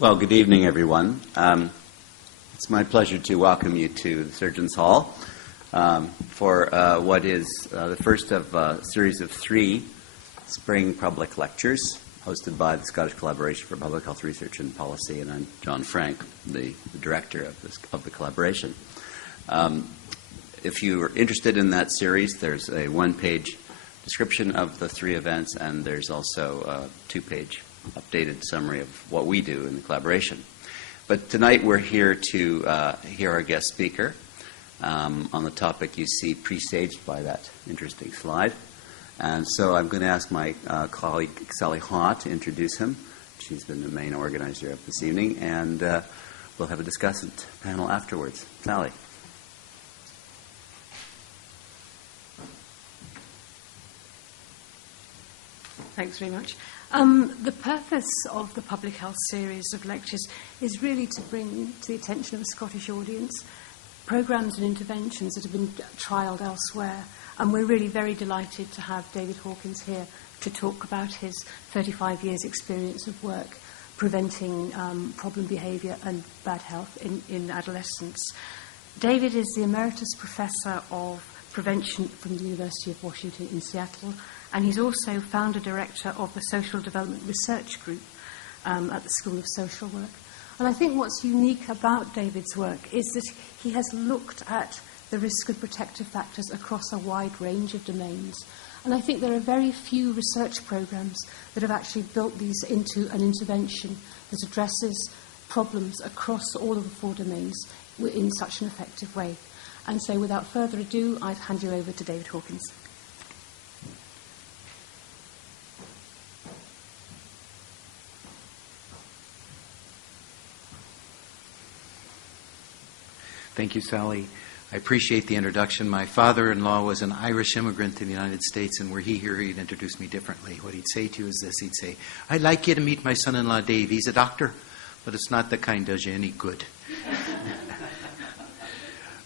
Well, good evening, everyone. It's my pleasure to welcome you to the Surgeons Hall for what is the first of a series of 3 spring public lectures hosted by the Scottish Collaboration for Public Health Research and Policy, and I'm John Frank, the director of the collaboration. If you are interested in that series, there's a 1-page description of the 3 events, and there's also a 2-page updated summary of what we do in the collaboration. But tonight we're here to hear our guest speaker on the topic you see presaged by that interesting slide. And so I'm going to ask my colleague Sally Haw to introduce him. She's been the main organizer of this evening, and we'll have a discussant panel afterwards. Sally. Thanks very much. The purpose of the public health series of lectures is really to bring to the attention of a Scottish audience programmes and interventions that have been trialled elsewhere. And we're really very delighted to have David Hawkins here to talk about his 35 years' experience of work preventing problem behaviour and bad health in adolescents. David is the Emeritus Professor of Prevention from the University of Washington in Seattle, and he's also founder-director of the Social Development Research Group at the School of Social Work. And I think what's unique about David's work is that he has looked at the risk and protective factors across a wide range of domains. And I think there are very few research programs that have actually built these into an intervention that addresses problems across all of the 4 domains in such an effective way. And so without further ado, I'd hand you over to David Hawkins. Thank you, Sally. I appreciate the introduction. My father-in-law was an Irish immigrant to the United States, and were he here, he'd introduce me differently. What he'd say to you is this. He'd say, I'd like you to meet my son-in-law, Dave. He's a doctor, but it's not the kind does you any good.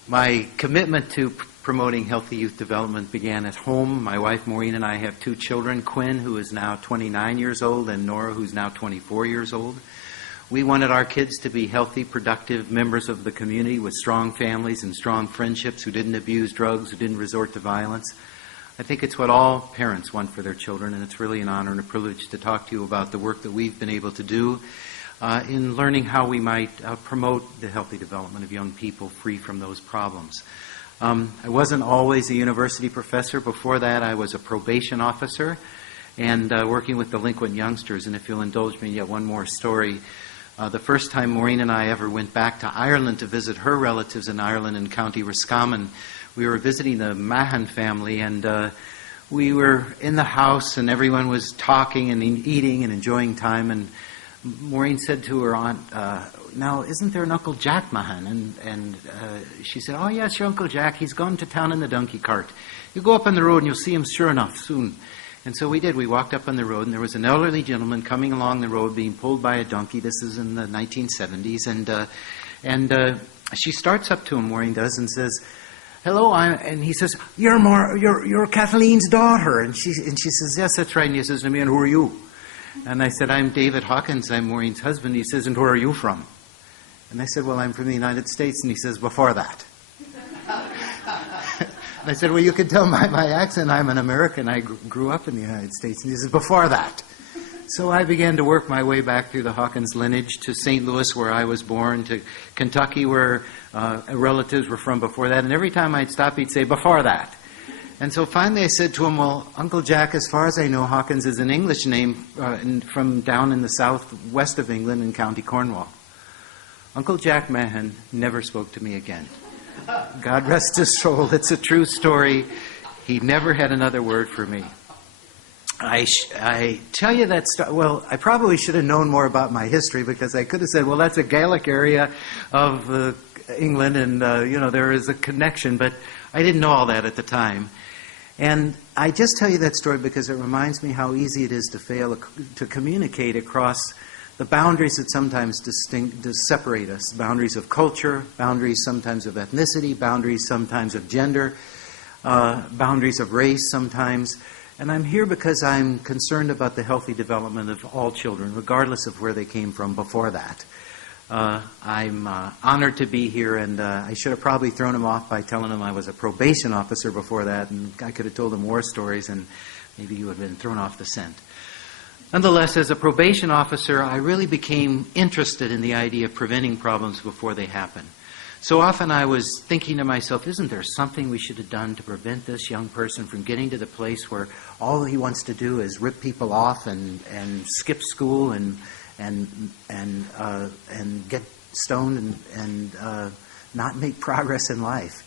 My commitment to promoting healthy youth development began at home. My wife, Maureen, and I have 2 children, Quinn, who is now 29 years old, and Nora, who's now 24 years old. We wanted our kids to be healthy, productive members of the community with strong families and strong friendships who didn't abuse drugs, who didn't resort to violence. I think it's what all parents want for their children, and it's really an honor and a privilege to talk to you about the work that we've been able to do in learning how we might promote the healthy development of young people free from those problems. I wasn't always a university professor. Before that, I was a probation officer and working with delinquent youngsters. And if you'll indulge me, yet one more story. The first time Maureen and I ever went back to Ireland to visit her relatives in Ireland in County Roscommon, we were visiting the Mahan family, and we were in the house, and everyone was talking and eating and enjoying time. And Maureen said to her aunt, now, isn't there an Uncle Jack Mahan? And she said, oh, yes, your Uncle Jack. He's gone to town in the donkey cart. You go up on the road and you'll see him sure enough soon. And so we did. We walked up on the road, and there was an elderly gentleman coming along the road being pulled by a donkey. This is in the 1970s. And she starts up to him, Maureen does, and says, hello, and he says, you're Kathleen's daughter. And she says, yes, that's right. And he says to me, and who are you? And I said, I'm David Hawkins. I'm Maureen's husband. He says, and where are you from? And I said, well, I'm from the United States. And he says, before that. And I said, well, you can tell by my accent I'm an American. I grew up in the United States. And he says, before that. So I began to work my way back through the Hawkins lineage to St. Louis, where I was born, to Kentucky, where relatives were from before that. And every time I'd stop, he'd say, before that. And so finally I said to him, well, Uncle Jack, as far as I know, Hawkins is an English name from down in the southwest of England in County Cornwall. Uncle Jack Mahan never spoke to me again. God rest his soul. It's a true story. He never had another word for me. I tell you that story. Well, I probably should have known more about my history, because I could have said, well, that's a Gaelic area of England, and, there is a connection. But I didn't know all that at the time. And I just tell you that story because it reminds me how easy it is to fail to communicate across the boundaries that sometimes separate us, boundaries of culture, boundaries sometimes of ethnicity, boundaries sometimes of gender, boundaries of race sometimes. And I'm here because I'm concerned about the healthy development of all children, regardless of where they came from before that. I'm honored to be here, and I should have probably thrown him off by telling him I was a probation officer before that, and I could have told him war stories, and maybe you would have been thrown off the scent. Nonetheless, as a probation officer, I really became interested in the idea of preventing problems before they happen. So often I was thinking to myself, isn't there something we should have done to prevent this young person from getting to the place where all he wants to do is rip people off and skip school and get stoned and not make progress in life?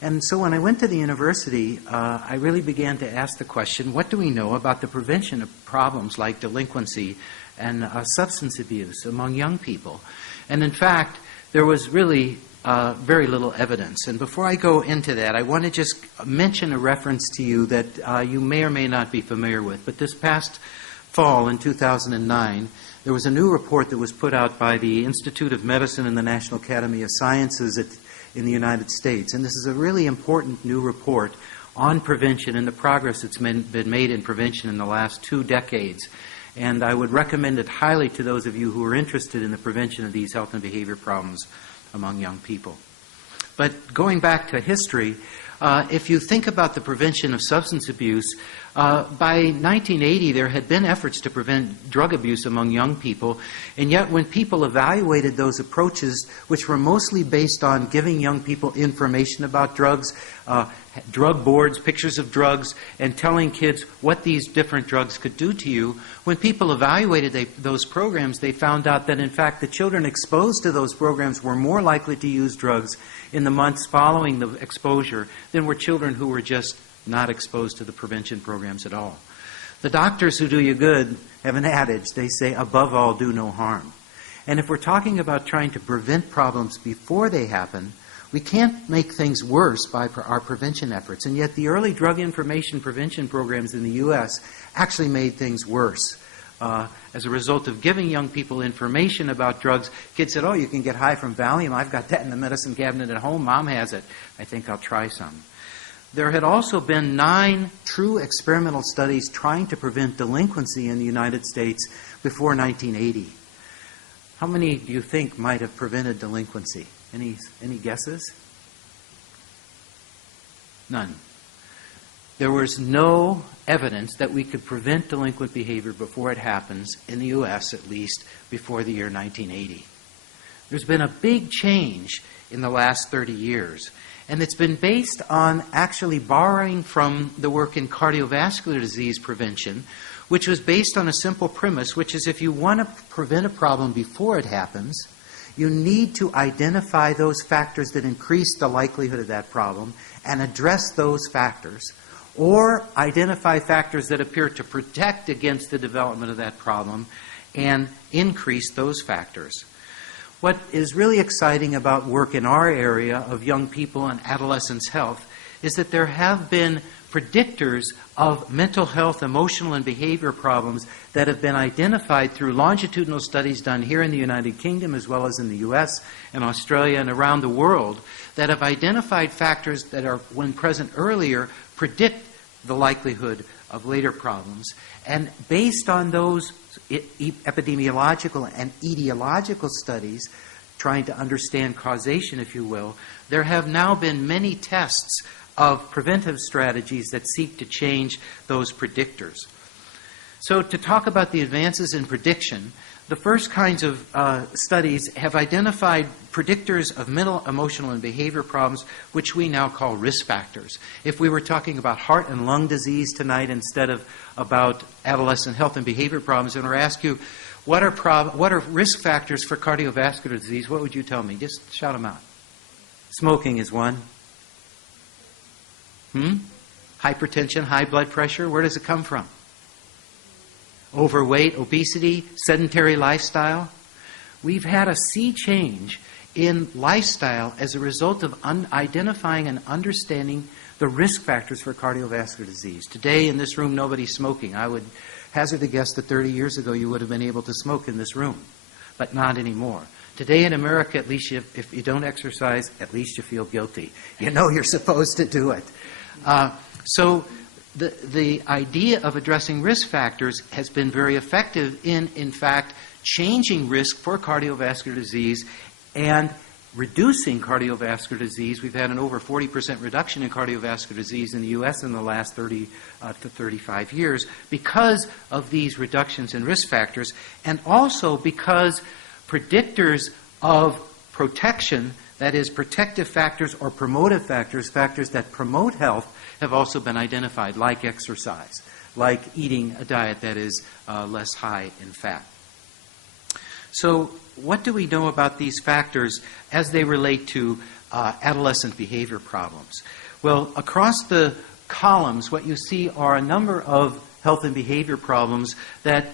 And so when I went to the university, I really began to ask the question, what do we know about the prevention of problems like delinquency and substance abuse among young people? And in fact, there was really very little evidence. And before I go into that, I want to just mention a reference to you that you may or may not be familiar with. But this past fall in 2009, there was a new report that was put out by the Institute of Medicine and the National Academy of Sciences in the United States. And this is a really important new report on prevention and the progress that's been made in prevention in the last 2 decades. And I would recommend it highly to those of you who are interested in the prevention of these health and behavior problems among young people. But going back to history, if you think about the prevention of substance abuse, by 1980 there had been efforts to prevent drug abuse among young people, and yet when people evaluated those approaches, which were mostly based on giving young people information about drugs, drug boards, pictures of drugs, and telling kids what these different drugs could do to you, when people evaluated those programs, they found out that in fact the children exposed to those programs were more likely to use drugs in the months following the exposure than were children who were just not exposed to the prevention programs at all. The doctors who do you good have an adage. They say, above all, do no harm. And if we're talking about trying to prevent problems before they happen, we can't make things worse by our prevention efforts. And yet the early drug information prevention programs in the U.S. actually made things worse. As a result of giving young people information about drugs, kids said, oh, you can get high from Valium. I've got that in the medicine cabinet at home. Mom has it. I think I'll try some. There had also been 9 true experimental studies trying to prevent delinquency in the United States before 1980. How many do you think might have prevented delinquency? Any guesses? None. There was no evidence that we could prevent delinquent behavior before it happens, in the U.S. at least, before the year 1980. There's been a big change in the last 30 years. And it's been based on actually borrowing from the work in cardiovascular disease prevention, which was based on a simple premise, which is if you want to prevent a problem before it happens, you need to identify those factors that increase the likelihood of that problem and address those factors, or identify factors that appear to protect against the development of that problem and increase those factors. What is really exciting about work in our area of young people and adolescents' health is that there have been predictors of mental health, emotional, and behavior problems that have been identified through longitudinal studies done here in the United Kingdom as well as in the U.S. and Australia and around the world that have identified factors that are, when present earlier, predict the likelihood of later problems. And based on those epidemiological and etiological studies, trying to understand causation, if you will, there have now been many tests of preventive strategies that seek to change those predictors. So to talk about the advances in prediction, the first kinds of studies have identified predictors of mental, emotional, and behavior problems, which we now call risk factors. If we were talking about heart and lung disease tonight instead of about adolescent health and behavior problems, and I ask you, what are risk factors for cardiovascular disease, what would you tell me? Just shout them out. Smoking is one. Hypertension, high blood pressure, where does it come from? Overweight, obesity, sedentary lifestyle. We've had a sea change in lifestyle as a result of identifying and understanding the risk factors for cardiovascular disease. Today in this room, nobody's smoking. I would hazard a guess that 30 years ago you would have been able to smoke in this room, but not anymore. Today in America, at least if you don't exercise, at least you feel guilty. You know you're supposed to do it. So the idea of addressing risk factors has been very effective in fact, changing risk for cardiovascular disease and reducing cardiovascular disease. We've had an over 40% reduction in cardiovascular disease in the U.S. in the last 30 to 35 years because of these reductions in risk factors, and also because predictors of protection, that is, protective factors or promotive factors, factors that promote health, have also been identified, like exercise, like eating a diet that is less high in fat. So what do we know about these factors as they relate to adolescent behavior problems? Well, across the columns, what you see are a number of health and behavior problems that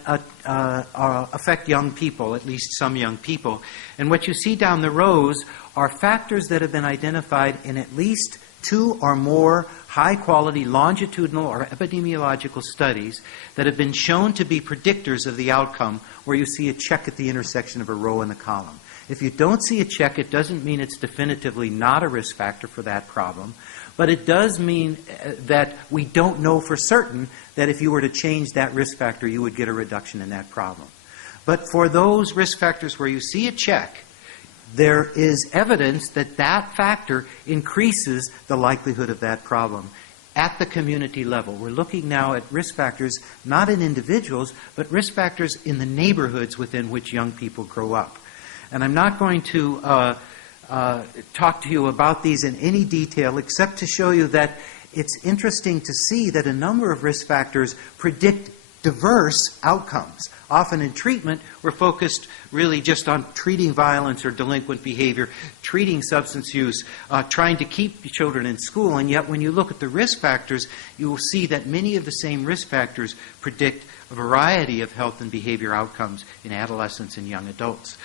affect young people, at least some young people. And what you see down the rows are factors that have been identified in at least 2 or more high-quality longitudinal or epidemiological studies that have been shown to be predictors of the outcome, where you see a check at the intersection of a row and a column. If you don't see a check, it doesn't mean it's definitively not a risk factor for that problem, but it does mean that we don't know for certain that if you were to change that risk factor, you would get a reduction in that problem. But for those risk factors where you see a check, there is evidence that that factor increases the likelihood of that problem at the community level. We're looking now at risk factors not in individuals, but risk factors in the neighborhoods within which young people grow up. And I'm not going to talk to you about these in any detail, except to show you that it's interesting to see that a number of risk factors predict diverse outcomes. Often in treatment, we're focused really just on treating violence or delinquent behavior, treating substance use, trying to keep children in school. And yet when you look at the risk factors, you will see that many of the same risk factors predict a variety of health and behavior outcomes in adolescents and young adults.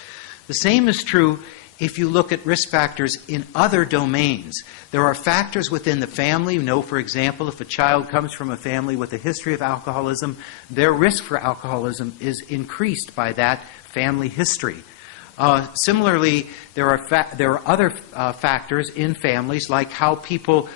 The same is true if you look at risk factors in other domains. There are factors within the family. You know, for example, if a child comes from a family with a history of alcoholism, their risk for alcoholism is increased by that family history. Similarly, there are other factors in families, like how people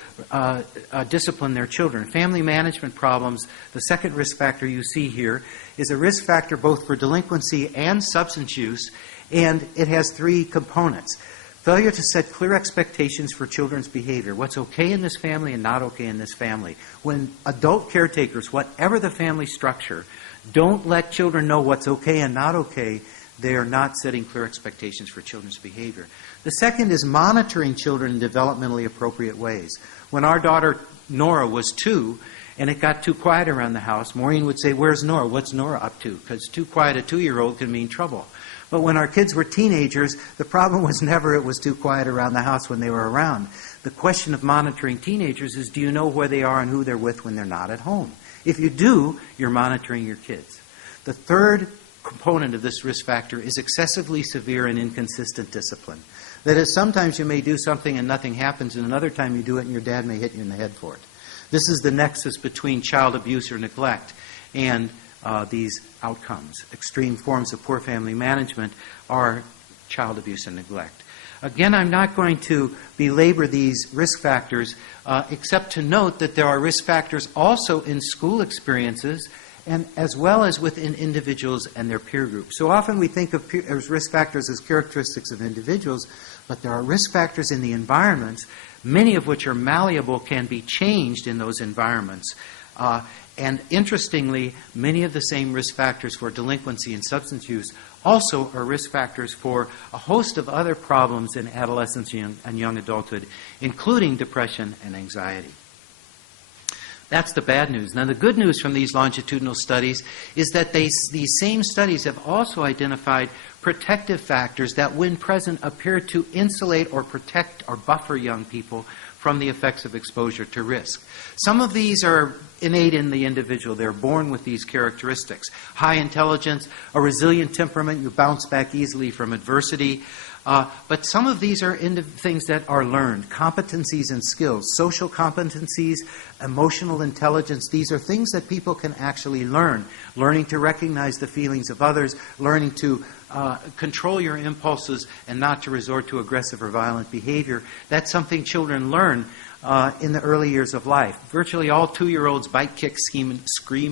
discipline their children. Family management problems, the second risk factor you see here, is a risk factor both for delinquency and substance use, and it has 3 components. Failure to set clear expectations for children's behavior. What's okay in this family and not okay in this family. When adult caretakers, whatever the family structure, don't let children know what's okay and not okay, they are not setting clear expectations for children's behavior. The second is monitoring children in developmentally appropriate ways. When our daughter Nora was 2, and it got too quiet around the house, Maureen would say, "Where's Nora? What's Nora up to?" Because too quiet a 2-year-old can mean trouble. But when our kids were teenagers, the problem was never it was too quiet around the house when they were around. The question of monitoring teenagers is, do you know where they are and who they're with when they're not at home? If you do, you're monitoring your kids. The third component of this risk factor is excessively severe and inconsistent discipline. That is, sometimes you may do something and nothing happens, and another time you do it and your dad may hit you in the head for it. This is the nexus between child abuse or neglect and these outcomes. Extreme forms of poor family management are child abuse and neglect. Again, I'm not going to belabor these risk factors, except to note that there are risk factors also in school experiences, and as well as within individuals and their peer groups. So often we think of risk factors as characteristics of individuals, but there are risk factors in the environments, many of which are malleable, can be changed in those environments. And interestingly, many of the same risk factors for delinquency and substance use also are risk factors for a host of other problems in adolescence and young adulthood, including depression and anxiety. That's the bad news. Now, the good news from these longitudinal studies is that these same studies have also identified protective factors that, when present, appear to insulate or protect or buffer young people from the effects of exposure to risk. Some of these are innate in the individual. They're born with these characteristics. High intelligence, a resilient temperament, you bounce back easily from adversity. But some of these are things that are learned. Competencies and skills, social competencies, emotional intelligence. These are things that people can actually learn. Learning to recognize the feelings of others, learning to control your impulses and not to resort to aggressive or violent behavior. That's something children learn. in the early years of life. Virtually all 2-year-olds bite, kick, scream,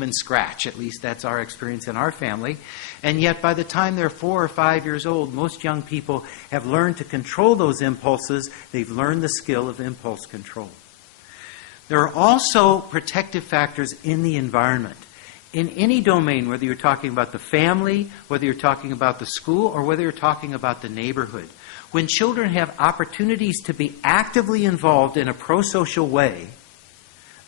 and scratch. At least that's our experience in our family. And yet by the time they're 4 or 5 years old, most young people have learned to control those impulses. They've learned the skill of impulse control. There are also protective factors in the environment. In any domain, whether you're talking about the family, whether you're talking about the school, or whether you're talking about the neighborhood, when children have opportunities to be actively involved in a pro-social way,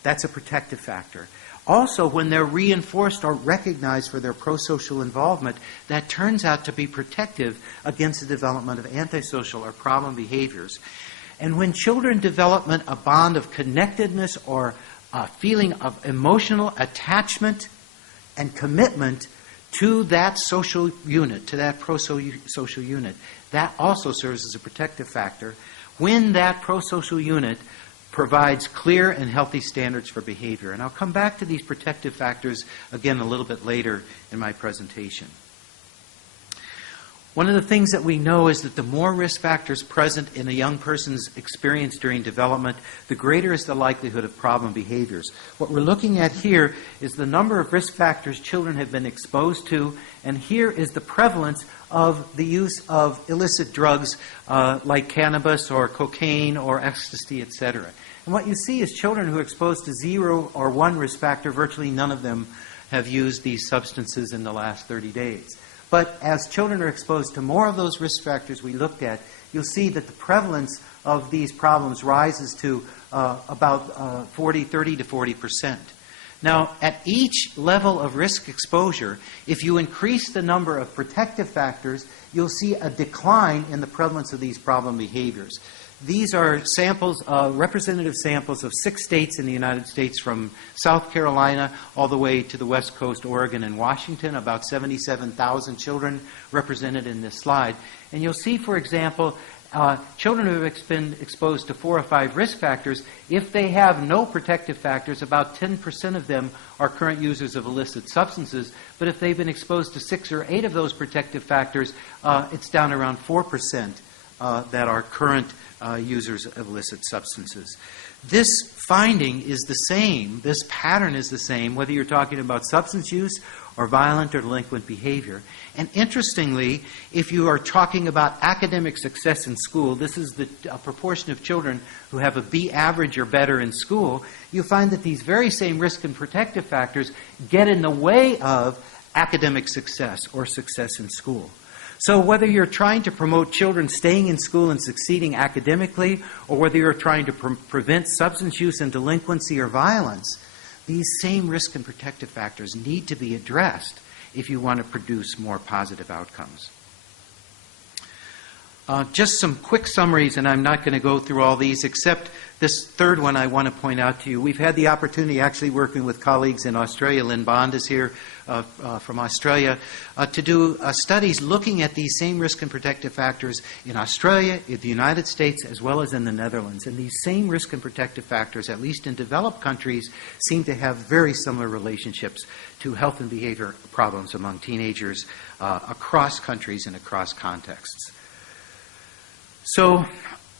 that's a protective factor. Also, when they're reinforced or recognized for their pro-social involvement, that turns out to be protective against the development of antisocial or problem behaviors. And when children develop a bond of connectedness or a feeling of emotional attachment and commitment to that social unit, to that pro-social unit, that also serves as a protective factor when that pro-social unit provides clear and healthy standards for behavior. And I'll come back to these protective factors again a little bit later in my presentation. One of the things that we know is that the more risk factors present in a young person's experience during development, the greater is the likelihood of problem behaviors. What we're looking at here is the number of risk factors children have been exposed to, and here is the prevalence of the use of illicit drugs like cannabis or cocaine or ecstasy, etc. And what you see is children who are exposed to 0 or 1 risk factor, virtually none of them have used these substances in the last 30 days. But as children are exposed to more of those risk factors we looked at, you'll see that the prevalence of these problems rises to about 30 to 40%. Now, at each level of risk exposure, if you increase the number of protective factors, you'll see a decline in the prevalence of these problem behaviors. These are samples, representative samples of 6 states in the United States, from South Carolina all the way to the West Coast, Oregon, and Washington. About 77,000 children represented in this slide. And you'll see, for example, children who have been exposed to 4 or 5 risk factors, if they have no protective factors, about 10% of them are current users of illicit substances. But if they've been exposed to 6 or 8 of those protective factors, it's down around 4% that are current users of illicit substances. This finding is the same, this pattern is the same, whether you're talking about substance use or violent or delinquent behavior. And interestingly, if you are talking about academic success in school, this is the proportion of children who have a B average or better in school, you find that these very same risk and protective factors get in the way of academic success or success in school. So whether you're trying to promote children staying in school and succeeding academically, or whether you're trying to prevent substance use and delinquency or violence, these same risk and protective factors need to be addressed if you want to produce more positive outcomes. Just some quick summaries, and I'm not going to go through all these, except this third one I want to point out to you. We've had the opportunity, actually working with colleagues in Australia, Lynn Bond is here from Australia, to do studies looking at these same risk and protective factors in Australia, in the United States, as well as in the Netherlands. And these same risk and protective factors, at least in developed countries, seem to have very similar relationships to health and behavior problems among teenagers across countries and across contexts. So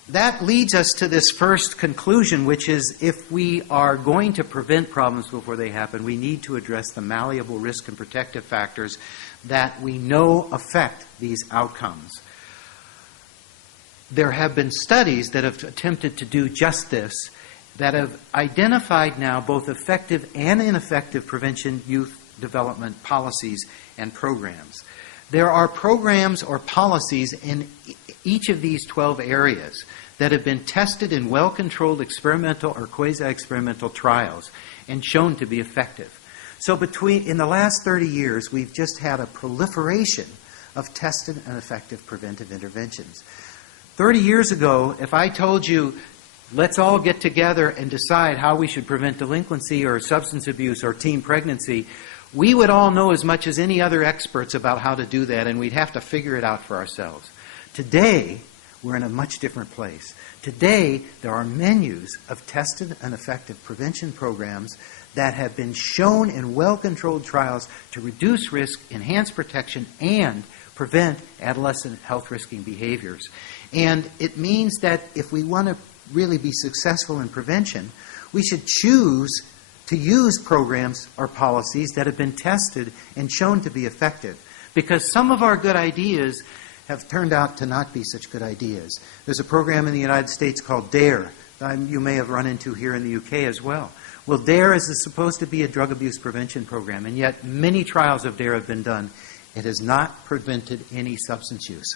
that leads us to this first conclusion, which is if we are going to prevent problems before they happen, we need to address the malleable risk and protective factors that we know affect these outcomes. There have been studies that have attempted to do just this, that have identified now both effective and ineffective prevention, youth development policies and programs. There are programs or policies in each of these 12 areas that have been tested in well-controlled experimental or quasi-experimental trials and shown to be effective. So in the last 30 years, we've just had a proliferation of tested and effective preventive interventions. 30 years ago, if I told you, let's all get together and decide how we should prevent delinquency or substance abuse or teen pregnancy, we would all know as much as any other experts about how to do that, and we'd have to figure it out for ourselves. Today, we're in a much different place. Today, there are menus of tested and effective prevention programs that have been shown in well-controlled trials to reduce risk, enhance protection, and prevent adolescent health-risking behaviors. And it means that if we want to really be successful in prevention, we should choose to use programs or policies that have been tested and shown to be effective. Because some of our good ideas have turned out to not be such good ideas. There's a program in the United States called DARE, you may have run into here in the UK as well. Well, DARE is supposed to be a drug abuse prevention program, and yet many trials of DARE have been done. It has not prevented any substance use.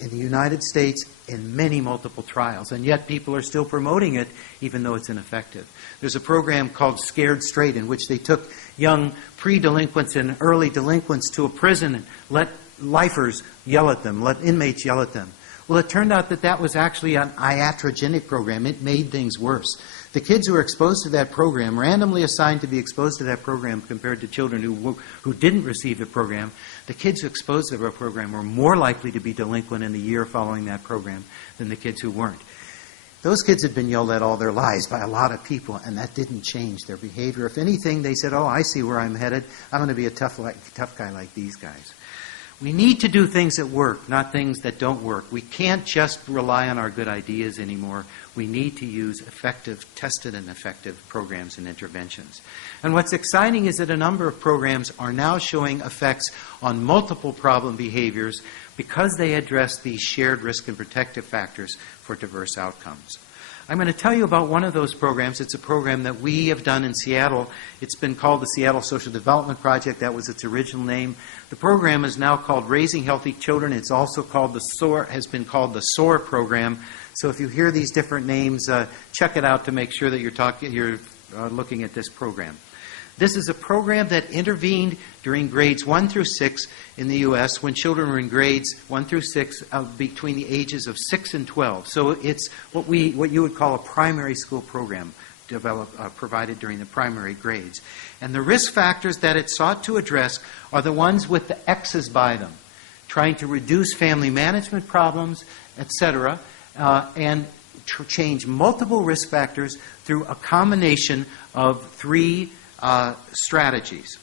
In the United States, in many multiple trials, and yet people are still promoting it even though it's ineffective. There's a program called Scared Straight in which they took young pre-delinquents and early delinquents to a prison and let lifers yell at them, let inmates yell at them. Well, it turned out that that was actually an iatrogenic program. It made things worse. The kids who were exposed to that program, randomly assigned to be exposed to that program compared to children who didn't receive the program, the kids who exposed to the program were more likely to be delinquent in the year following that program than the kids who weren't. Those kids had been yelled at all their lives by a lot of people, and that didn't change their behavior. If anything, they said, oh, I see where I'm headed. I'm going to be a tough guy like these guys. We need to do things that work, not things that don't work. We can't just rely on our good ideas anymore. We need to use effective, tested and effective programs and interventions. And what's exciting is that a number of programs are now showing effects on multiple problem behaviors because they address these shared risk and protective factors for diverse outcomes. I'm going to tell you about one of those programs. It's a program that we have done in Seattle. It's been called the Seattle Social Development Project. That was its original name. The program is now called Raising Healthy Children. It's also called has been called the SOAR program. So if you hear these different names, check it out to make sure that you're looking at this program. This is a program that intervened during grades 1 through 6 in the U.S. when children were in grades 1 through 6 between the ages of 6 and 12. So it's what you would call a primary school program provided during the primary grades. And the risk factors that it sought to address are the ones with the X's by them, trying to reduce family management problems, etc., and change multiple risk factors through a combination of 3 strategies.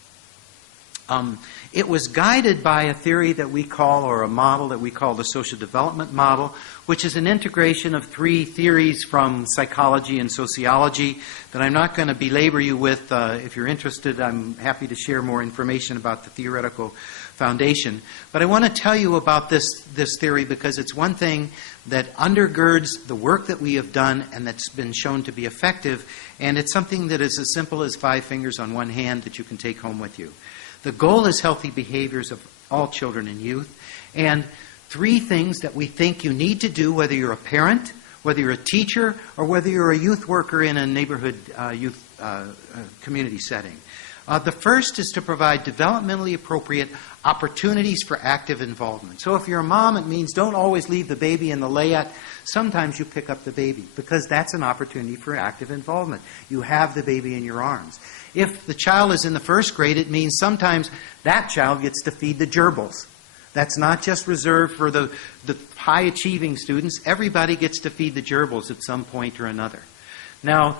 It was guided by a theory that we call, or a model that we call the social development model, which is an integration of 3 theories from psychology and sociology that I'm not going to belabor you with. If you're interested, I'm happy to share more information about the theoretical foundation. But I want to tell you about this theory because it's one thing that undergirds the work that we have done and that's been shown to be effective, and it's something that is as simple as 5 fingers on one hand that you can take home with you. The goal is healthy behaviors of all children and youth, and 3 things that we think you need to do, whether you're a parent, whether you're a teacher, or whether you're a youth worker in a neighborhood youth community setting. The first is to provide developmentally appropriate opportunities for active involvement. So if you're a mom, it means don't always leave the baby in the layette. Sometimes you pick up the baby because that's an opportunity for active involvement. You have the baby in your arms. If the child is in the 1st grade, it means sometimes that child gets to feed the gerbils. That's not just reserved for the high-achieving students. Everybody gets to feed the gerbils at some point or another. Now,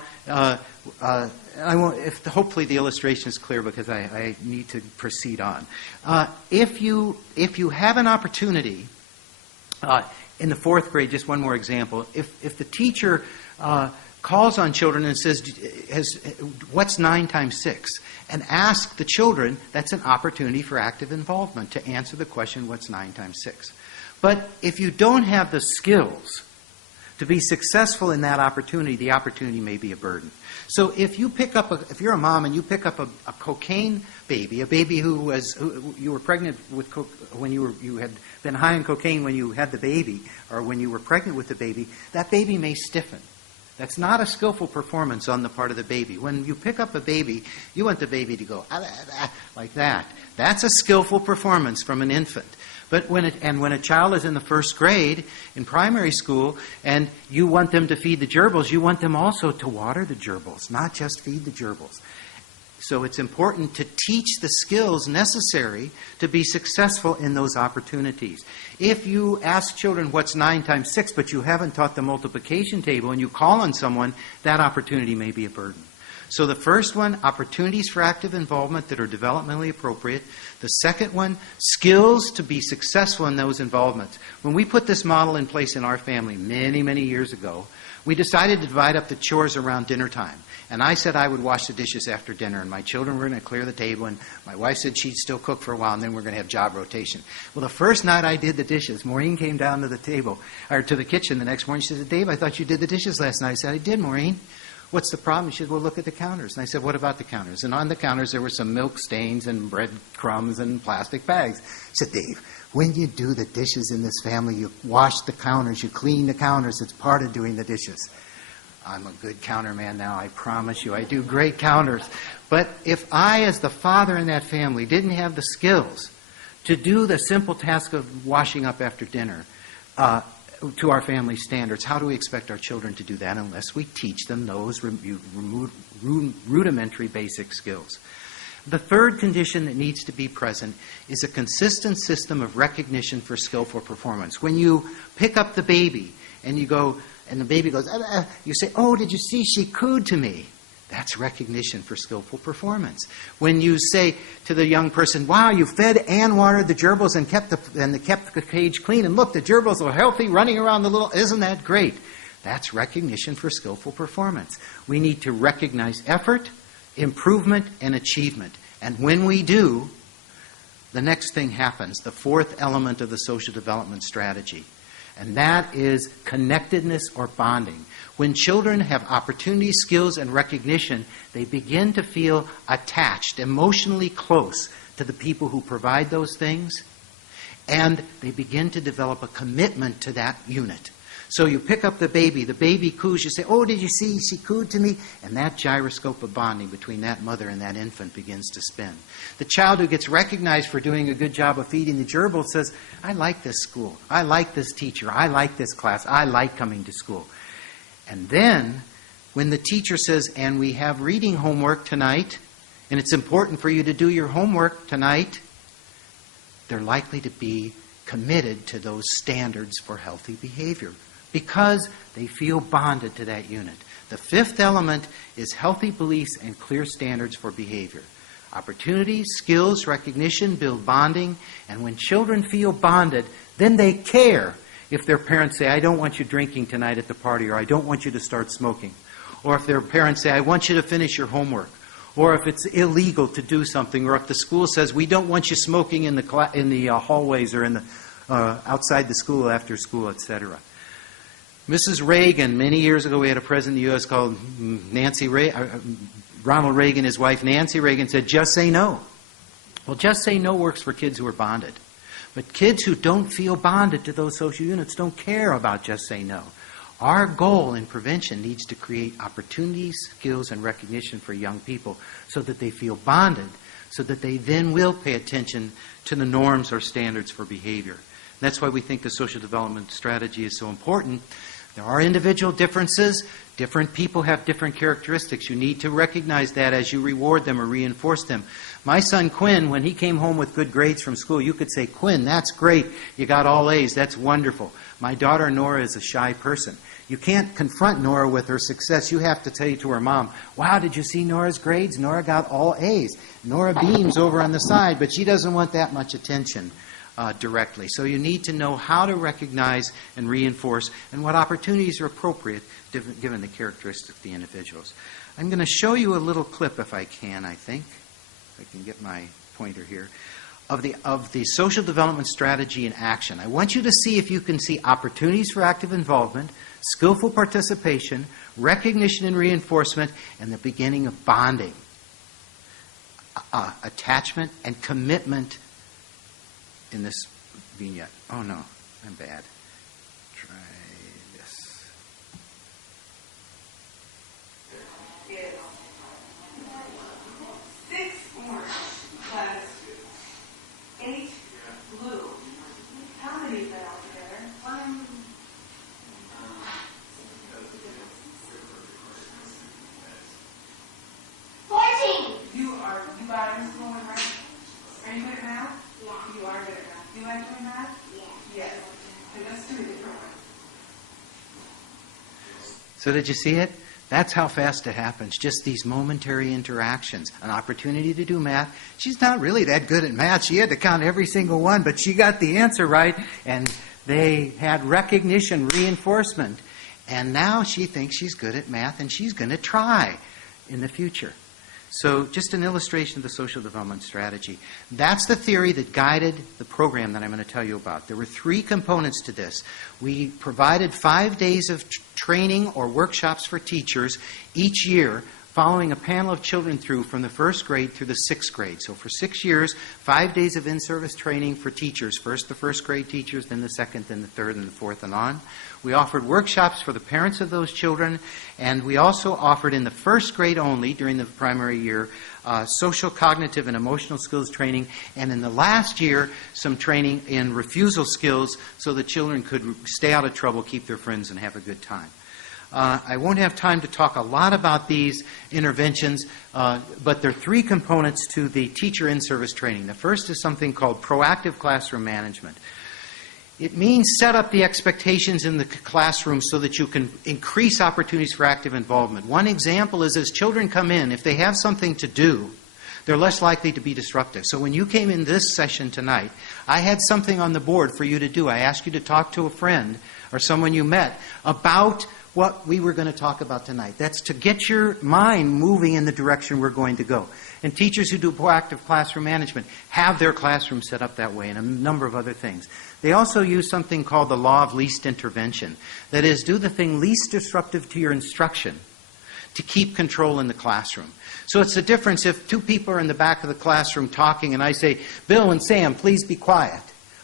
hopefully the illustration is clear because I need to proceed on. If you have an opportunity in the 4th grade, just one more example, if the teacher calls on children and says, what's 9 times 6? And ask the children, that's an opportunity for active involvement to answer the question, what's 9 times 6? But if you don't have the skills to be successful in that opportunity, the opportunity may be a burden. So if you're a mom and you pick up a cocaine baby, a baby who you were pregnant with when you had been high on cocaine when you had the baby, or when you were pregnant with the baby, that baby may stiffen. That's not a skillful performance on the part of the baby. When you pick up a baby, you want the baby to go like that. That's a skillful performance from an infant. But when a child is in the 1st grade in primary school and you want them to feed the gerbils, you want them also to water the gerbils, not just feed the gerbils. So it's important to teach the skills necessary to be successful in those opportunities. If you ask children what's 9 times 6, but you haven't taught the multiplication table and you call on someone, that opportunity may be a burden. So the first one, opportunities for active involvement that are developmentally appropriate. The second one, skills to be successful in those involvements. When we put this model in place in our family many, many years ago, we decided to divide up the chores around dinner time. And I said I would wash the dishes after dinner, and my children were going to clear the table, and my wife said she'd still cook for a while, and then we're going to have job rotation. Well, the first night I did the dishes, Maureen came down to the table, or to the kitchen the next morning. She said, Dave, I thought you did the dishes last night. I said, I did, Maureen. What's the problem? She said, well, look at the counters. And I said, what about the counters? And on the counters there were some milk stains and bread crumbs and plastic bags. She said, Dave, when you do the dishes in this family, you wash the counters, you clean the counters. It's part of doing the dishes. I'm a good counterman now, I promise you. I do great counters. But if I, as the father in that family, didn't have the skills to do the simple task of washing up after dinner to our family standards, how do we expect our children to do that unless we teach them those rudimentary basic skills? The third condition that needs to be present is a consistent system of recognition for skillful performance. When you pick up the baby and you go, and the baby goes, you say, oh, did you see she cooed to me? That's recognition for skillful performance. When you say to the young person, wow, you fed and watered the gerbils and kept the cage clean, and look, the gerbils are healthy, running around the little, isn't that great? That's recognition for skillful performance. We need to recognize effort, improvement, and achievement. And when we do, the next thing happens, the fourth element of the social development strategy. And that is connectedness or bonding. When children have opportunity, skills, and recognition, they begin to feel attached, emotionally close to the people who provide those things, and they begin to develop a commitment to that unit. So you pick up the baby coos, you say, oh, did you see she cooed to me? And that gyroscope of bonding between that mother and that infant begins to spin. The child who gets recognized for doing a good job of feeding the gerbil says, I like this school, I like this teacher, I like this class, I like coming to school. And then, when the teacher says, and we have reading homework tonight, and it's important for you to do your homework tonight, they're likely to be committed to those standards for healthy behavior, because they feel bonded to that unit. The fifth element is healthy beliefs and clear standards for behavior. Opportunities, skills, recognition build bonding, and when children feel bonded, then they care if their parents say, I don't want you drinking tonight at the party, or I don't want you to start smoking. Or if their parents say, I want you to finish your homework. Or if it's illegal to do something, or if the school says, we don't want you smoking in the hallways or in the outside the school, after school, etc. Mrs. Reagan, many years ago, we had a president of the U.S. called Ronald Reagan, his wife Nancy Reagan, said, just say no. Well, just say no works for kids who are bonded. But kids who don't feel bonded to those social units don't care about just say no. Our goal in prevention needs to create opportunities, skills, and recognition for young people so that they feel bonded, so that they then will pay attention to the norms or standards for behavior. That's why we think the social development strategy is so important. There are individual differences. Different people have different characteristics. You need to recognize that as you reward them or reinforce them. My son Quinn, when he came home with good grades from school, you could say, Quinn, that's great. You got all A's. That's wonderful. My daughter Nora is a shy person. You can't confront Nora with her success. You have to tell to her mom, wow, did you see Nora's grades? Nora got all A's. Nora beams over on the side, but she doesn't want that much attention directly. So you need to know how to recognize and reinforce and what opportunities are appropriate given the characteristics of the individuals. I'm going to show you a little clip, if I can, I think. If I can get my pointer here. Of the social development strategy in action. I want you to see if you can see opportunities for active involvement, skillful participation, recognition and reinforcement, and the beginning of bonding, attachment, and commitment in this vignette. Oh no, I'm bad. Try this. Is 6 orange plus 8 blue. How many is that altogether? You got this going right? Are you good at math? Yeah. You are good at math. Do you like doing math? Yeah. Yes. Okay, let's do it a different way. So did you see it? That's how fast it happens, just these momentary interactions. An opportunity to do math. She's not really that good at math. She had to count every single one, but she got the answer right, and they had recognition, reinforcement. And now she thinks she's good at math, and she's going to try in the future. So just an illustration of the social development strategy. That's the theory that guided the program that I'm going to tell you about. There were 3 components to this. We provided 5 days of training or workshops for teachers each year, following a panel of children through from the 1st grade through the 6th grade. So for 6 years, 5 days of in-service training for teachers. First the 1st grade teachers, then the 2nd, then the 3rd, and the 4th, and on. We offered workshops for the parents of those children, and we also offered in the 1st grade only, during the primary year, social, cognitive, and emotional skills training, and in the last year, some training in refusal skills so the children could stay out of trouble, keep their friends, and have a good time. I won't have time to talk a lot about these interventions, but there are 3 components to the teacher in-service training. The first is something called proactive classroom management. It means set up the expectations in the classroom so that you can increase opportunities for active involvement. One example is as children come in, if they have something to do, they're less likely to be disruptive. So when you came in this session tonight, I had something on the board for you to do. I asked you to talk to a friend or someone you met about what we were going to talk about tonight. That's to get your mind moving in the direction we're going to go. And teachers who do proactive classroom management have their classroom set up that way, and a number of other things. They also use something called the law of least intervention. That is, do the thing least disruptive to your instruction to keep control in the classroom. So it's the difference if 2 people are in the back of the classroom talking and I say, Bill and Sam, please be quiet.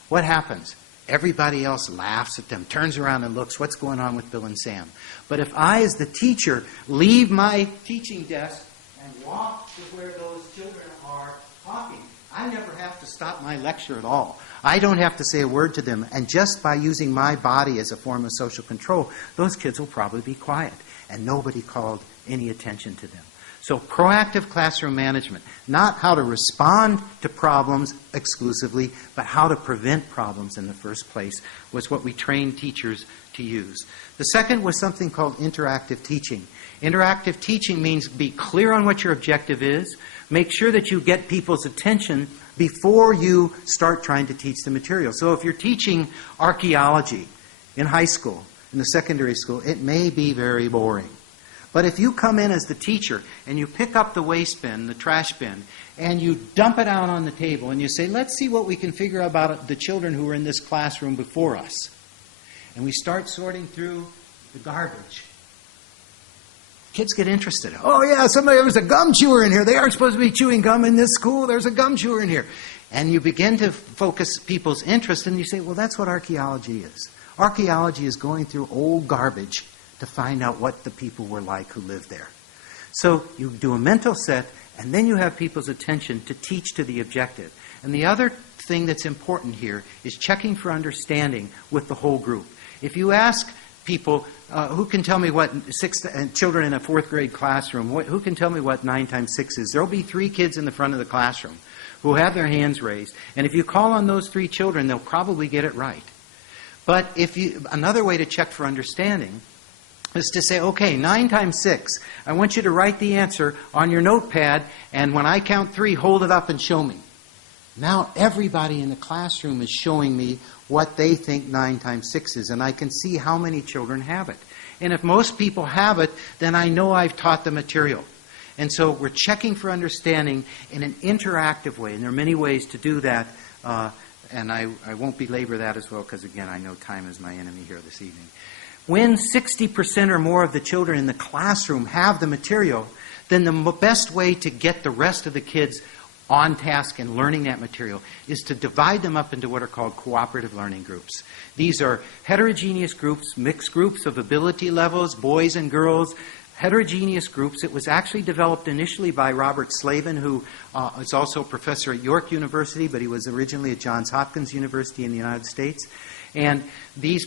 What happens? Everybody else laughs at them, turns around and looks, what's going on with Bill and Sam? But if I, as the teacher, leave my teaching desk and walk to where those children are talking, I never have to stop my lecture at all. I don't have to say a word to them. And just by using my body as a form of social control, those kids will probably be quiet. And nobody called any attention to them. So proactive classroom management, not how to respond to problems exclusively, but how to prevent problems in the first place, was what we trained teachers to use. The second was something called interactive teaching. Interactive teaching means be clear on what your objective is, make sure that you get people's attention before you start trying to teach the material. So if you're teaching archaeology in high school, in the secondary school, it may be very boring. But if you come in as the teacher and you pick up the waste bin, the trash bin, and you dump it out on the table and you say, let's see what we can figure out about the children who were in this classroom before us. And we start sorting through the garbage. Kids get interested. Oh yeah, there was a gum chewer in here. They aren't supposed to be chewing gum in this school. There's a gum chewer in here. And you begin to focus people's interest and you say, well, that's what archaeology is. Archaeology is going through old garbage to find out what the people were like who lived there. So you do a mental set, and then you have people's attention to teach to the objective. And the other thing that's important here is checking for understanding with the whole group. If you ask people, who can tell me what children in a 4th grade classroom, who can tell me what 9 times 6 is? There will be 3 kids in the front of the classroom who have their hands raised. And if you call on those 3 children, they'll probably get it right. But another way to check for understanding is to say, okay, 9 times 6. I want you to write the answer on your notepad, and when I count 3, hold it up and show me. Now everybody in the classroom is showing me what they think 9 times 6 is, and I can see how many children have it. And if most people have it, then I know I've taught the material. And so we're checking for understanding in an interactive way, and there are many ways to do that, and I won't belabor that as well, because again, I know time is my enemy here this evening. When 60% or more of the children in the classroom have the material, then the best way to get the rest of the kids on task and learning that material is to divide them up into what are called cooperative learning groups. These are heterogeneous groups, mixed groups of ability levels, boys and girls, heterogeneous groups. It was actually developed initially by Robert Slavin, who is also a professor at York University, but he was originally at Johns Hopkins University in the United States. And these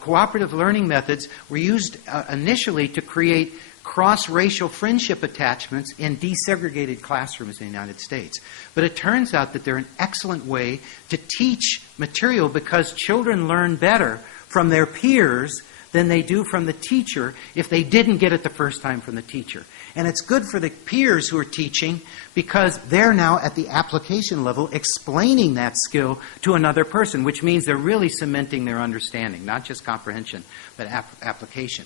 cooperative learning methods were used initially to create cross-racial friendship attachments in desegregated classrooms in the United States. But it turns out that they're an excellent way to teach material because children learn better from their peers than they do from the teacher if they didn't get it the first time from the teacher. And it's good for the peers who are teaching because they're now at the application level explaining that skill to another person, which means they're really cementing their understanding, not just comprehension, but application.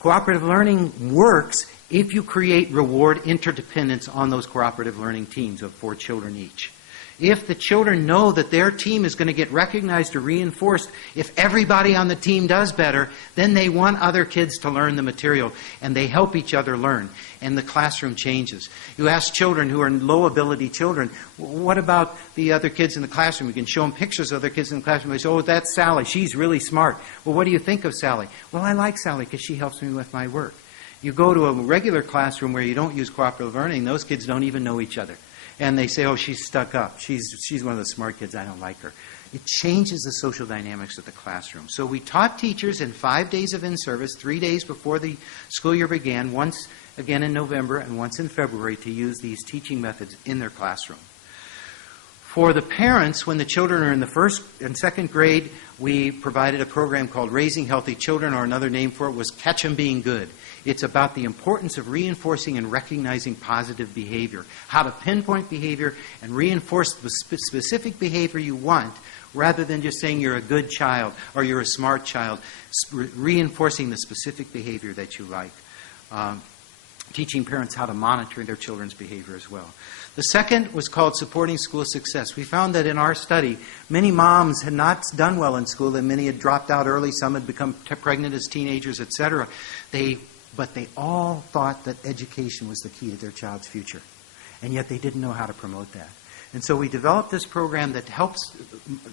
Cooperative learning works if you create reward interdependence on those cooperative learning teams of 4 children each. If the children know that their team is going to get recognized or reinforced, if everybody on the team does better, then they want other kids to learn the material, and they help each other learn, and the classroom changes. You ask children who are low-ability children, what about the other kids in the classroom? You can show them pictures of other kids in the classroom. They say, oh, that's Sally. She's really smart. Well, what do you think of Sally? Well, I like Sally because she helps me with my work. You go to a regular classroom where you don't use cooperative learning, those kids don't even know each other. And they say, oh, she's stuck up. She's one of the smart kids. I don't like her. It changes the social dynamics of the classroom. So we taught teachers in 5 days of in-service, 3 days before the school year began, once again in November and once in February, to use these teaching methods in their classroom. For the parents, when the children are in the first and second grade, we provided a program called Raising Healthy Children, or another name for it was Catch 'em Being Good. It's about the importance of reinforcing and recognizing positive behavior, how to pinpoint behavior and reinforce the specific behavior you want, rather than just saying you're a good child or you're a smart child, reinforcing the specific behavior that you like. Teaching parents how to monitor their children's behavior as well. The second was called Supporting School Success. We found that in our study, many moms had not done well in school, and many had dropped out early. Some had become pregnant as teenagers, etc. But they all thought that education was the key to their child's future. And yet they didn't know how to promote that. And so we developed this program that helps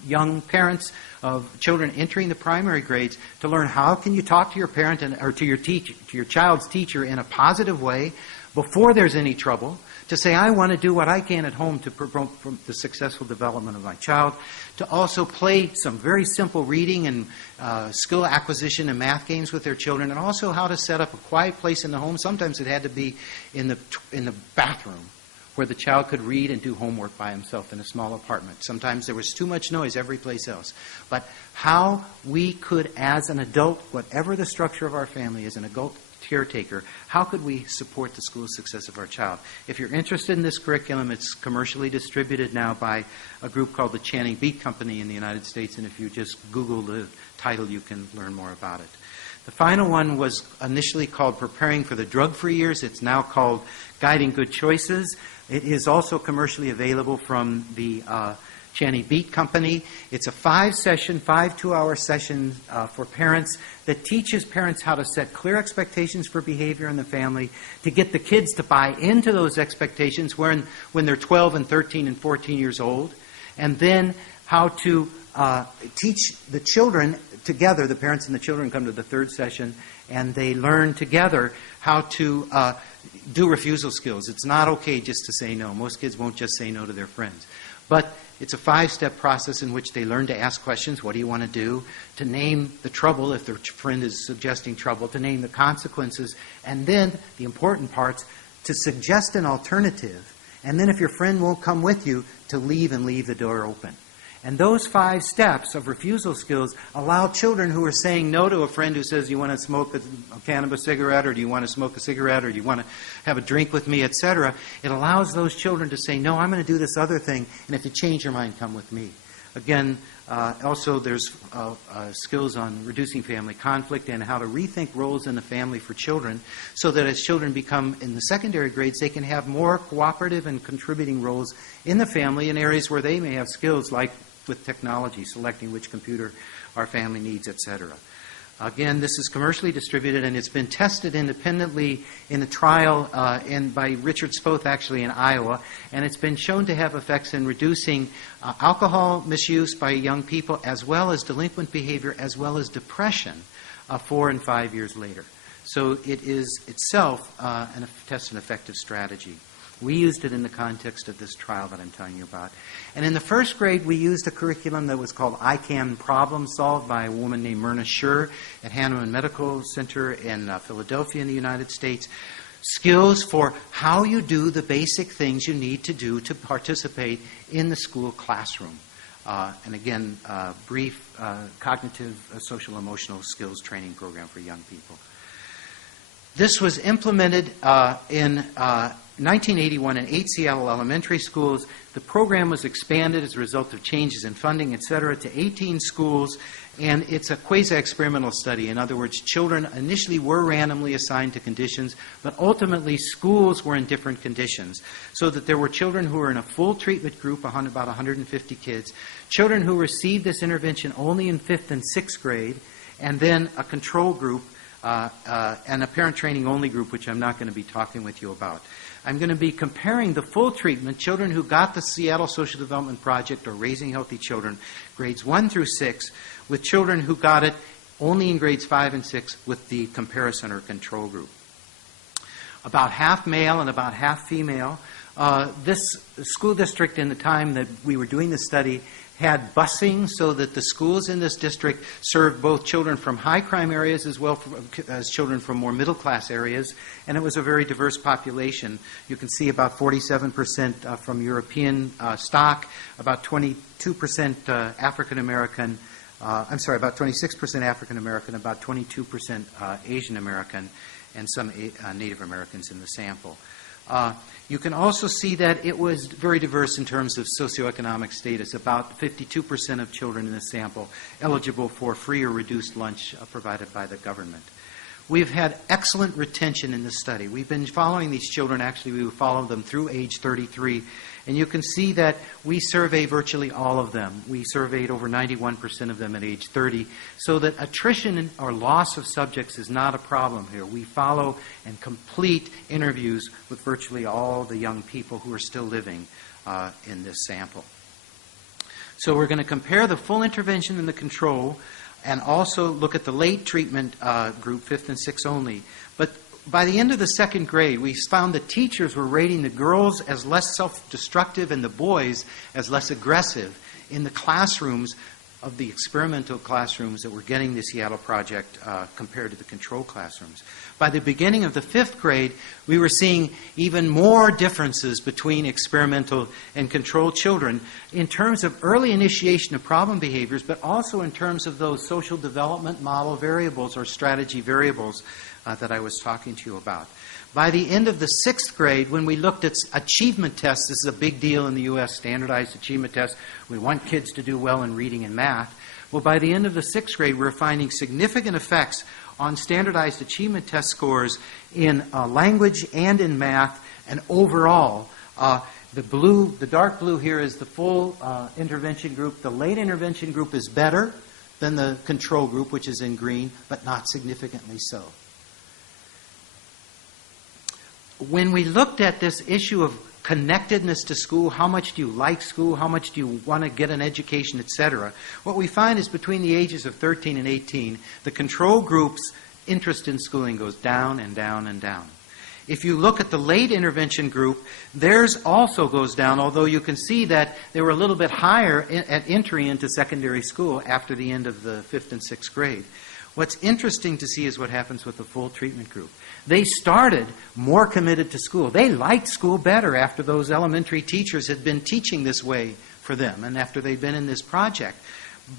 young parents of children entering the primary grades to learn how can you talk to your parent or to your child's teacher in a positive way before there's any trouble, to say, I want to do what I can at home to promote the successful development of my child, to also play some very simple reading and skill acquisition and math games with their children, and also how to set up a quiet place in the home. Sometimes it had to be in the bathroom, where the child could read and do homework by himself in a small apartment. Sometimes there was too much noise every place else. But how we could, as an adult, whatever the structure of our family is, an adult caretaker, how could we support the school success of our child? If you're interested in this curriculum, it's commercially distributed now by a group called the Channing Beat Company in the United States, and if you just Google the title, you can learn more about it. The final one was initially called Preparing for the Drug-Free Years. It's now called Guiding Good Choices. It is also commercially available from the Channing Beat Company. It's a 5-session, 5 two-hour sessions for parents that teaches parents how to set clear expectations for behavior in the family, to get the kids to buy into those expectations when they're 12 and 13 and 14 years old, and then how to teach the children together. The parents and the children come to the third session, and they learn together how to do refusal skills. It's not okay just to say no. Most kids won't just say no to their friends. But it's a 5-step process in which they learn to ask questions. What do you want to do? To name the trouble if their friend is suggesting trouble, to name the consequences, and then the important parts, to suggest an alternative. And then if your friend won't come with you, to leave and leave the door open. And those 5 steps of refusal skills allow children who are saying no to a friend who says, you want to smoke a cannabis cigarette, or do you want to smoke a cigarette, or do you want to have a drink with me, etc. It allows those children to say, no, I'm going to do this other thing, and if you change your mind, come with me. Again, also there's skills on reducing family conflict and how to rethink roles in the family for children, so that as children become in the secondary grades, they can have more cooperative and contributing roles in the family in areas where they may have skills like with technology, selecting which computer our family needs, etc. Again, this is commercially distributed, and it's been tested independently in a trial by Richard Spoth, actually, in Iowa, and it's been shown to have effects in reducing alcohol misuse by young people, as well as delinquent behavior, as well as depression 4 and 5 years later. So it is itself a test and effective strategy. We used it in the context of this trial that I'm telling you about. And in the first grade, we used a curriculum that was called I Can Problem Solve by a woman named Myrna Schur at Hahnemann Medical Center in Philadelphia in the United States. Skills for how you do the basic things you need to do to participate in the school classroom. And again, brief cognitive, social, emotional skills training program for young people. This was implemented in 1981 in 8 Seattle elementary schools. The program was expanded as a result of changes in funding, et cetera, to 18 schools, and it's a quasi-experimental study. In other words, children initially were randomly assigned to conditions, but ultimately schools were in different conditions, so that there were children who were in a full treatment group, about 150 kids, children who received this intervention only in 5th and 6th grade, and then a control group, and a parent training only group, which I'm not going to be talking with you about. I'm going to be comparing the full treatment, children who got the Seattle Social Development Project or Raising Healthy Children, grades 1 through 6, with children who got it only in grades 5 and 6 with the comparison or control group. About half male and about half female. This school district, in the time that we were doing the study, had busing so that the schools in this district served both children from high crime areas as well as children from more middle class areas, and it was a very diverse population. You can see about 47% from European stock, about 22% African American, about 26% African American, about 22% Asian American, and some Native Americans in the sample. You can also see that it was very diverse in terms of socioeconomic status. About 52% of children in the sample eligible for free or reduced lunch provided by the government. We've had excellent retention in this study. We've been following these children. Actually, we followed them through age 33. And you can see that we survey virtually all of them. We surveyed over 91% of them at age 30, so that attrition or loss of subjects is not a problem here. We follow and complete interviews with virtually all the young people who are still living in this sample. So we're going to compare the full intervention and the control, and also look at the late treatment group, 5th and 6th only. But by the end of the 2nd grade, we found that teachers were rating the girls as less self-destructive and the boys as less aggressive in the classrooms of the experimental classrooms that were getting the Seattle project compared to the control classrooms. By the beginning of the 5th grade, we were seeing even more differences between experimental and control children in terms of early initiation of problem behaviors, but also in terms of those social development model variables or strategy variables that I was talking to you about. By the end of the 6th grade, when we looked at achievement tests, this is a big deal in the U.S., standardized achievement tests. We want kids to do well in reading and math. Well, by the end of the 6th grade, we're finding significant effects on standardized achievement test scores in language and in math, and overall. The dark blue here is the full intervention group. The late intervention group is better than the control group, which is in green, but not significantly so. When we looked at this issue of connectedness to school, how much do you like school, how much do you want to get an education, etc., what we find is between the ages of 13 and 18, the control group's interest in schooling goes down and down and down. If you look at the late intervention group, theirs also goes down, although you can see that they were a little bit higher at entry into secondary school after the end of the 5th and 6th grade. What's interesting to see is what happens with the full treatment group. They started more committed to school. They liked school better after those elementary teachers had been teaching this way for them and after they'd been in this project.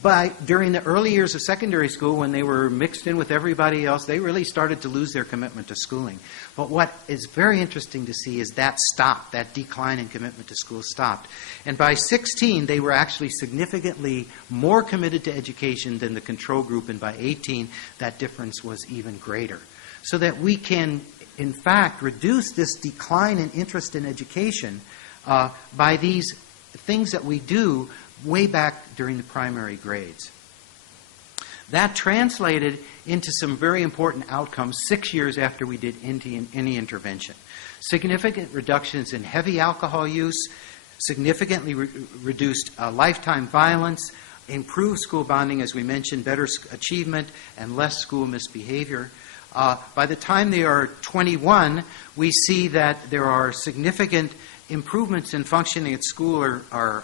But during the early years of secondary school, when they were mixed in with everybody else, they really started to lose their commitment to schooling. But what is very interesting to see is that stopped, that decline in commitment to school stopped. And by 16, they were actually significantly more committed to education than the control group, and by 18, that difference was even greater. So that we can, in fact, reduce this decline in interest in education by these things that we do way back during the primary grades. That translated into some very important outcomes 6 years after we did any intervention. Significant reductions in heavy alcohol use, significantly reduced lifetime violence, improved school bonding, as we mentioned, better achievement, and less school misbehavior. By the time they are 21, we see that there are significant improvements in functioning at school or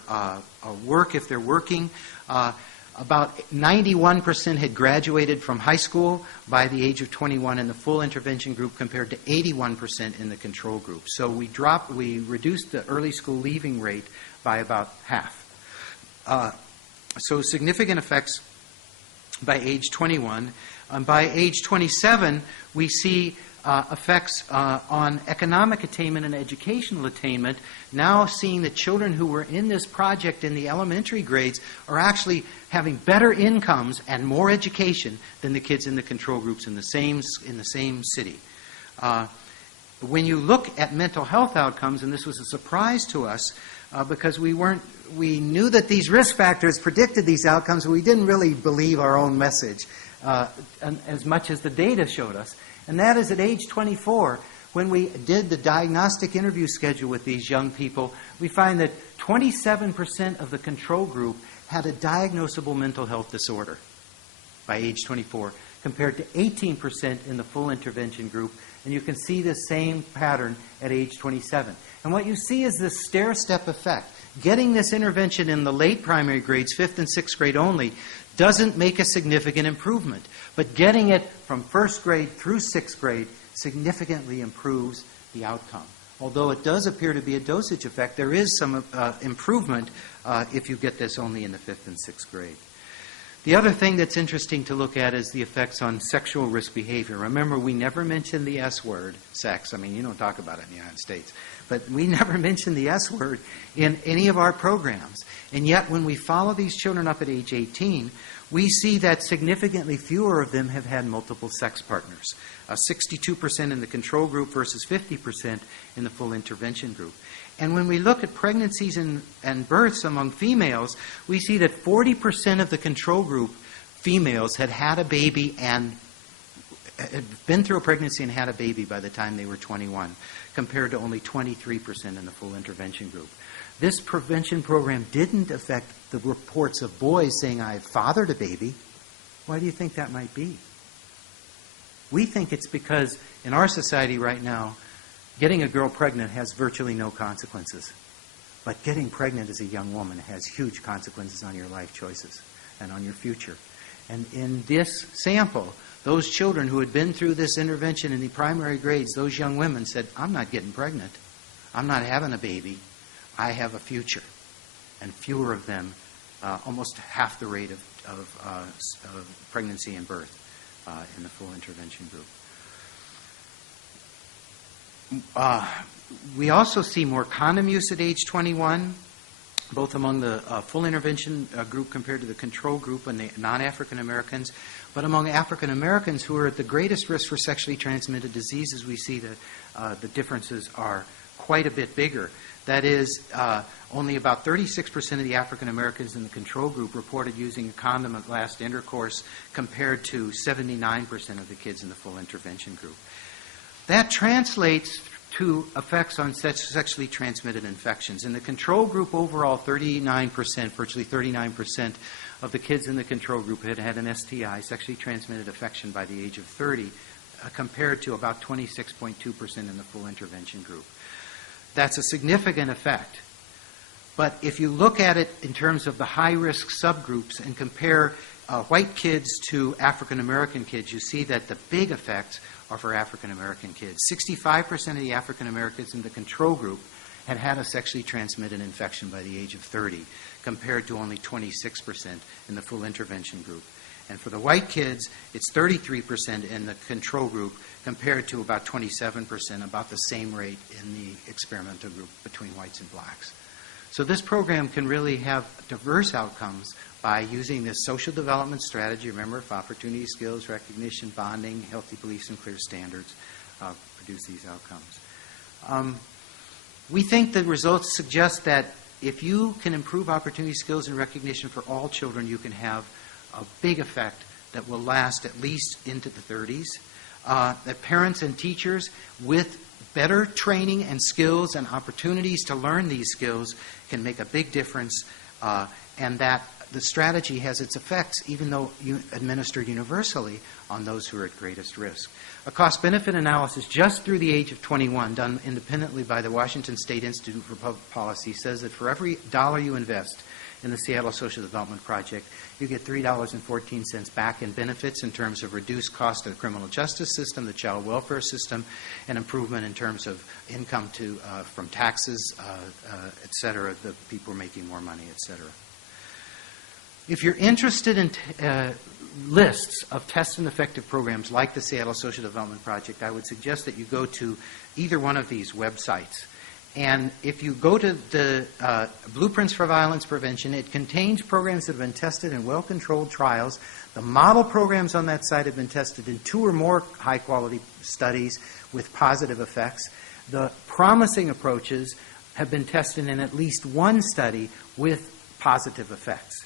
work if they're working. About 91% had graduated from high school by the age of 21 in the full intervention group compared to 81% in the control group. So we reduced the early school leaving rate by about half. So significant effects by age 21. By age 27, we see effects on economic attainment and educational attainment, now seeing that children who were in this project in the elementary grades are actually having better incomes and more education than the kids in the control groups in the same city. When you look at mental health outcomes, and this was a surprise to us because we knew that these risk factors predicted these outcomes, but we didn't really believe our own message as much as the data showed us. And that is at age 24, when we did the diagnostic interview schedule with these young people, we find that 27% of the control group had a diagnosable mental health disorder by age 24, compared to 18% in the full intervention group. And you can see the same pattern at age 27. And what you see is this stair-step effect. Getting this intervention in the late primary grades, 5th and 6th grade only, doesn't make a significant improvement. But getting it from 1st grade through 6th grade significantly improves the outcome. Although it does appear to be a dosage effect, there is some improvement if you get this only in the 5th and 6th grade. The other thing that's interesting to look at is the effects on sexual risk behavior. Remember, we never mentioned the S word, sex. I mean, you don't talk about it in the United States. But we never mentioned the S word in any of our programs. And yet, when we follow these children up at age 18, we see that significantly fewer of them have had multiple sex partners. 62% in the control group versus 50% in the full intervention group. And when we look at pregnancies and births among females, we see that 40% of the control group females had had a baby and had been through a pregnancy and had a baby by the time they were 21, compared to only 23% in the full intervention group. This prevention program didn't affect the reports of boys saying, I fathered a baby. Why do you think that might be? We think it's because in our society right now, getting a girl pregnant has virtually no consequences. But getting pregnant as a young woman has huge consequences on your life choices and on your future. And in this sample, those children who had been through this intervention in the primary grades, those young women said, I'm not getting pregnant. I'm not having a baby. I have a future. And fewer of them, almost half the rate of pregnancy and birth in the full intervention group. We also see more condom use at age 21, both among the full intervention group compared to the control group and the non-African Americans. But among African Americans who are at the greatest risk for sexually transmitted diseases, we see that the differences are quite a bit bigger. That is, only about 36% of the African Americans in the control group reported using a condom at last intercourse, compared to 79% of the kids in the full intervention group. That translates to effects on sexually transmitted infections. In the control group overall, 39%, virtually 39% of the kids in the control group had had an STI, sexually transmitted infection, by the age of 30, compared to about 26.2% in the full intervention group. That's a significant effect. But if you look at it in terms of the high-risk subgroups and compare white kids to African American kids, you see that the big effects are for African American kids. 65% of the African Americans in the control group had had a sexually transmitted infection by the age of 30, compared to only 26% in the full intervention group. And for the white kids, it's 33% in the control group, compared to about 27%, about the same rate in the experimental group between whites and blacks. So this program can really have diverse outcomes by using this social development strategy, remember, for opportunity, skills, recognition, bonding, healthy beliefs, and clear standards, produce these outcomes. We think the results suggest that if you can improve opportunity, skills, and recognition for all children, you can have a big effect that will last at least into the 30s. That parents and teachers with better training and skills and opportunities to learn these skills can make a big difference, and that the strategy has its effects, even though administered universally, on those who are at greatest risk. A cost-benefit analysis just through the age of 21, done independently by the Washington State Institute for Public Policy, says that for every dollar you invest in the Seattle Social Development Project, you get $3.14 back in benefits in terms of reduced cost of the criminal justice system, the child welfare system, and improvement in terms of income from taxes, et cetera. The people are making more money, et cetera. If you're interested in lists of test and effective programs like the Seattle Social Development Project, I would suggest that you go to either one of these websites. And if you go to the Blueprints for Violence Prevention, it contains programs that have been tested in well-controlled trials. The model programs on that site have been tested in 2 or more high-quality studies with positive effects. The promising approaches have been tested in at least 1 study with positive effects.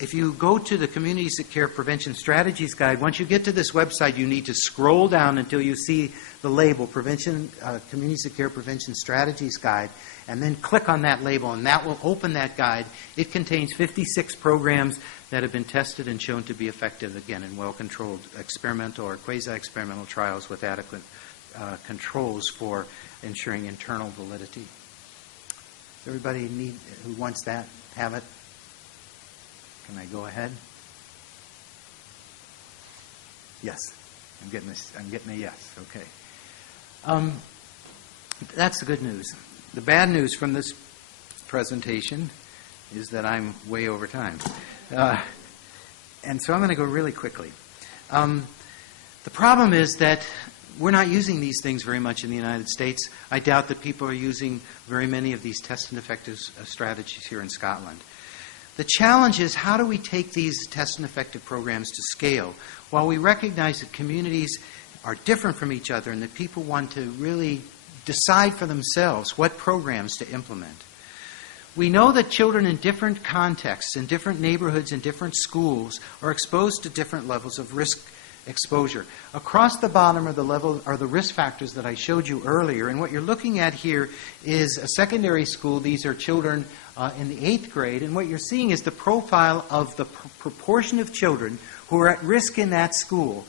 If you go to the Communities That Care Prevention Strategies Guide, once you get to this website, you need to scroll down until you see the label, Communities That Care Prevention Strategies Guide, and then click on that label, and that will open that guide. It contains 56 programs that have been tested and shown to be effective, again, in well-controlled experimental or quasi-experimental trials with adequate controls for ensuring internal validity. Does everybody who wants that have it? Can I go ahead? Yes. I'm getting a yes. Okay. That's the good news. The bad news from this presentation is that I'm way over time. And so I'm going to go really quickly. The problem is that we're not using these things very much in the United States. I doubt that people are using very many of these test and effective strategies here in Scotland. The challenge is, how do we take these test and effective programs to scale? While we recognize that communities are different from each other and that people want to really decide for themselves what programs to implement, we know that children in different contexts, in different neighborhoods, in different schools, are exposed to different levels of risk exposure. Across the bottom are the risk factors that I showed you earlier, and what you're looking at here is a secondary school. These are children in the 8th grade, and what you're seeing is the profile of the proportion of children who are at risk in that school.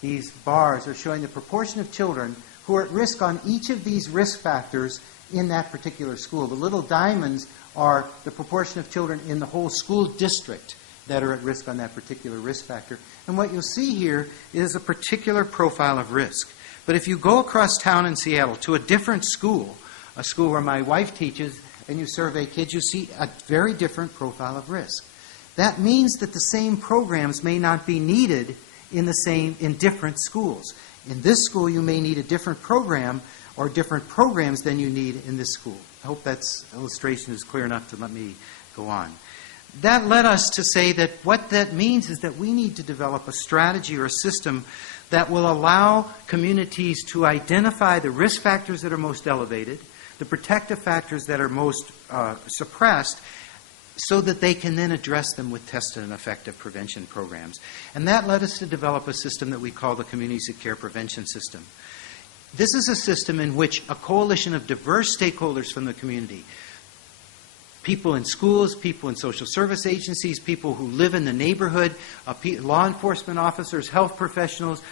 These bars are showing the proportion of children who are at risk on each of these risk factors in that particular school. The little diamonds are the proportion of children in the whole school district that are at risk on that particular risk factor. And what you'll see here is a particular profile of risk. But if you go across town in Seattle to a different school, a school where my wife teaches, and you survey kids, you see a very different profile of risk. That means that the same programs may not be needed in different schools. In this school, you may need a different program or different programs than you need in this school. I hope that illustration is clear enough to let me go on. That led us to say that what that means is that we need to develop a strategy or a system that will allow communities to identify the risk factors that are most elevated, the protective factors that are most suppressed, so that they can then address them with tested and effective prevention programs. And that led us to develop a system that we call the Communities That Care Prevention System. This is a system in which a coalition of diverse stakeholders from the community, people in schools, people in social service agencies, people who live in the neighborhood, law enforcement officers, health professionals,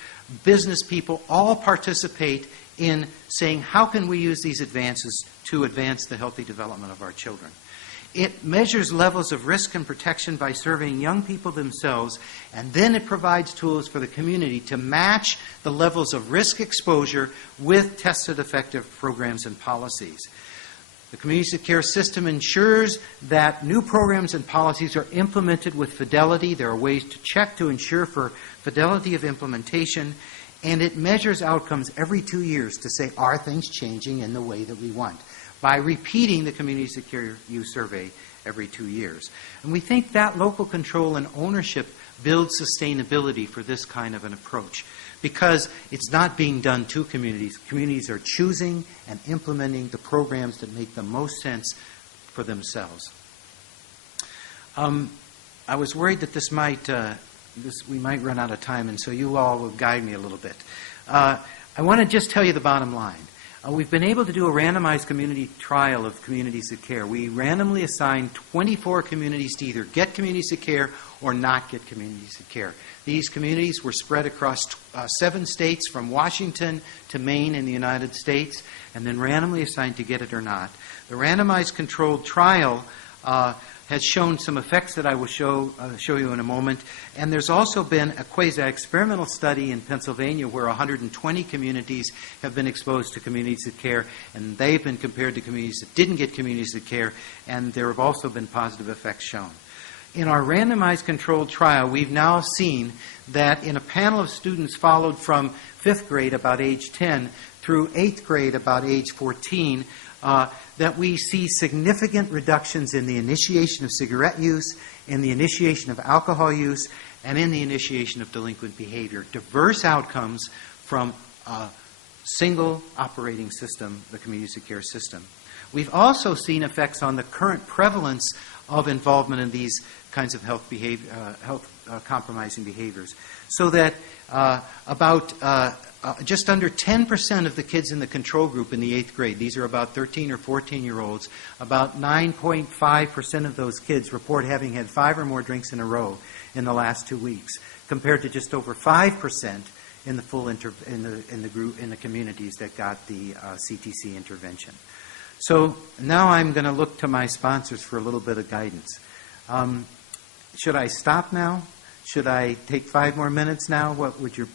business people, all participate in saying, how can we use these advances to advance the healthy development of our children? It measures levels of risk and protection by surveying young people themselves, and then it provides tools for the community to match the levels of risk exposure with tested effective programs and policies. The Communities That Care system ensures that new programs and policies are implemented with fidelity. There are ways to check to ensure for fidelity of implementation, and it measures outcomes every 2 years to say, are things changing in the way that we want, by repeating the Communities That Care You survey every 2 years. And we think that local control and ownership builds sustainability for this kind of an approach, because it's not being done to communities. Communities are choosing and implementing the programs that make the most sense for themselves. I was worried that we might run out of time, and so you all will guide me a little bit. I want to just tell you the bottom line. We've been able to do a randomized community trial of Communities That Care. We randomly assigned 24 communities to either get Communities That Care or not get Communities That Care. These communities were spread across 7 states, from Washington to Maine in the United States, and then randomly assigned to get it or not. The randomized controlled trial has shown some effects that I will show you in a moment. And there's also been a quasi-experimental study in Pennsylvania where 120 communities have been exposed to communities of care, and they've been compared to communities that didn't get communities of care, and there have also been positive effects shown. In our randomized controlled trial, we've now seen that in a panel of students followed from 5th grade, about age 10, through 8th grade, about age 14, that we see significant reductions in the initiation of cigarette use, in the initiation of alcohol use, and in the initiation of delinquent behavior. Diverse outcomes from a single operating system, the community of care system. We've also seen effects on the current prevalence of involvement in these kinds of health compromising behaviors, so that just under 10% of the kids in the control group in the 8th grade, these are about 13 or 14-year-olds, about 9.5% of those kids report having had 5 or more drinks in a row in the last 2 weeks, compared to just over 5% in the full in the communities that got the CTC intervention. So now I'm going to look to my sponsors for a little bit of guidance. Should I stop now? Should I take 5 more minutes now? What would your...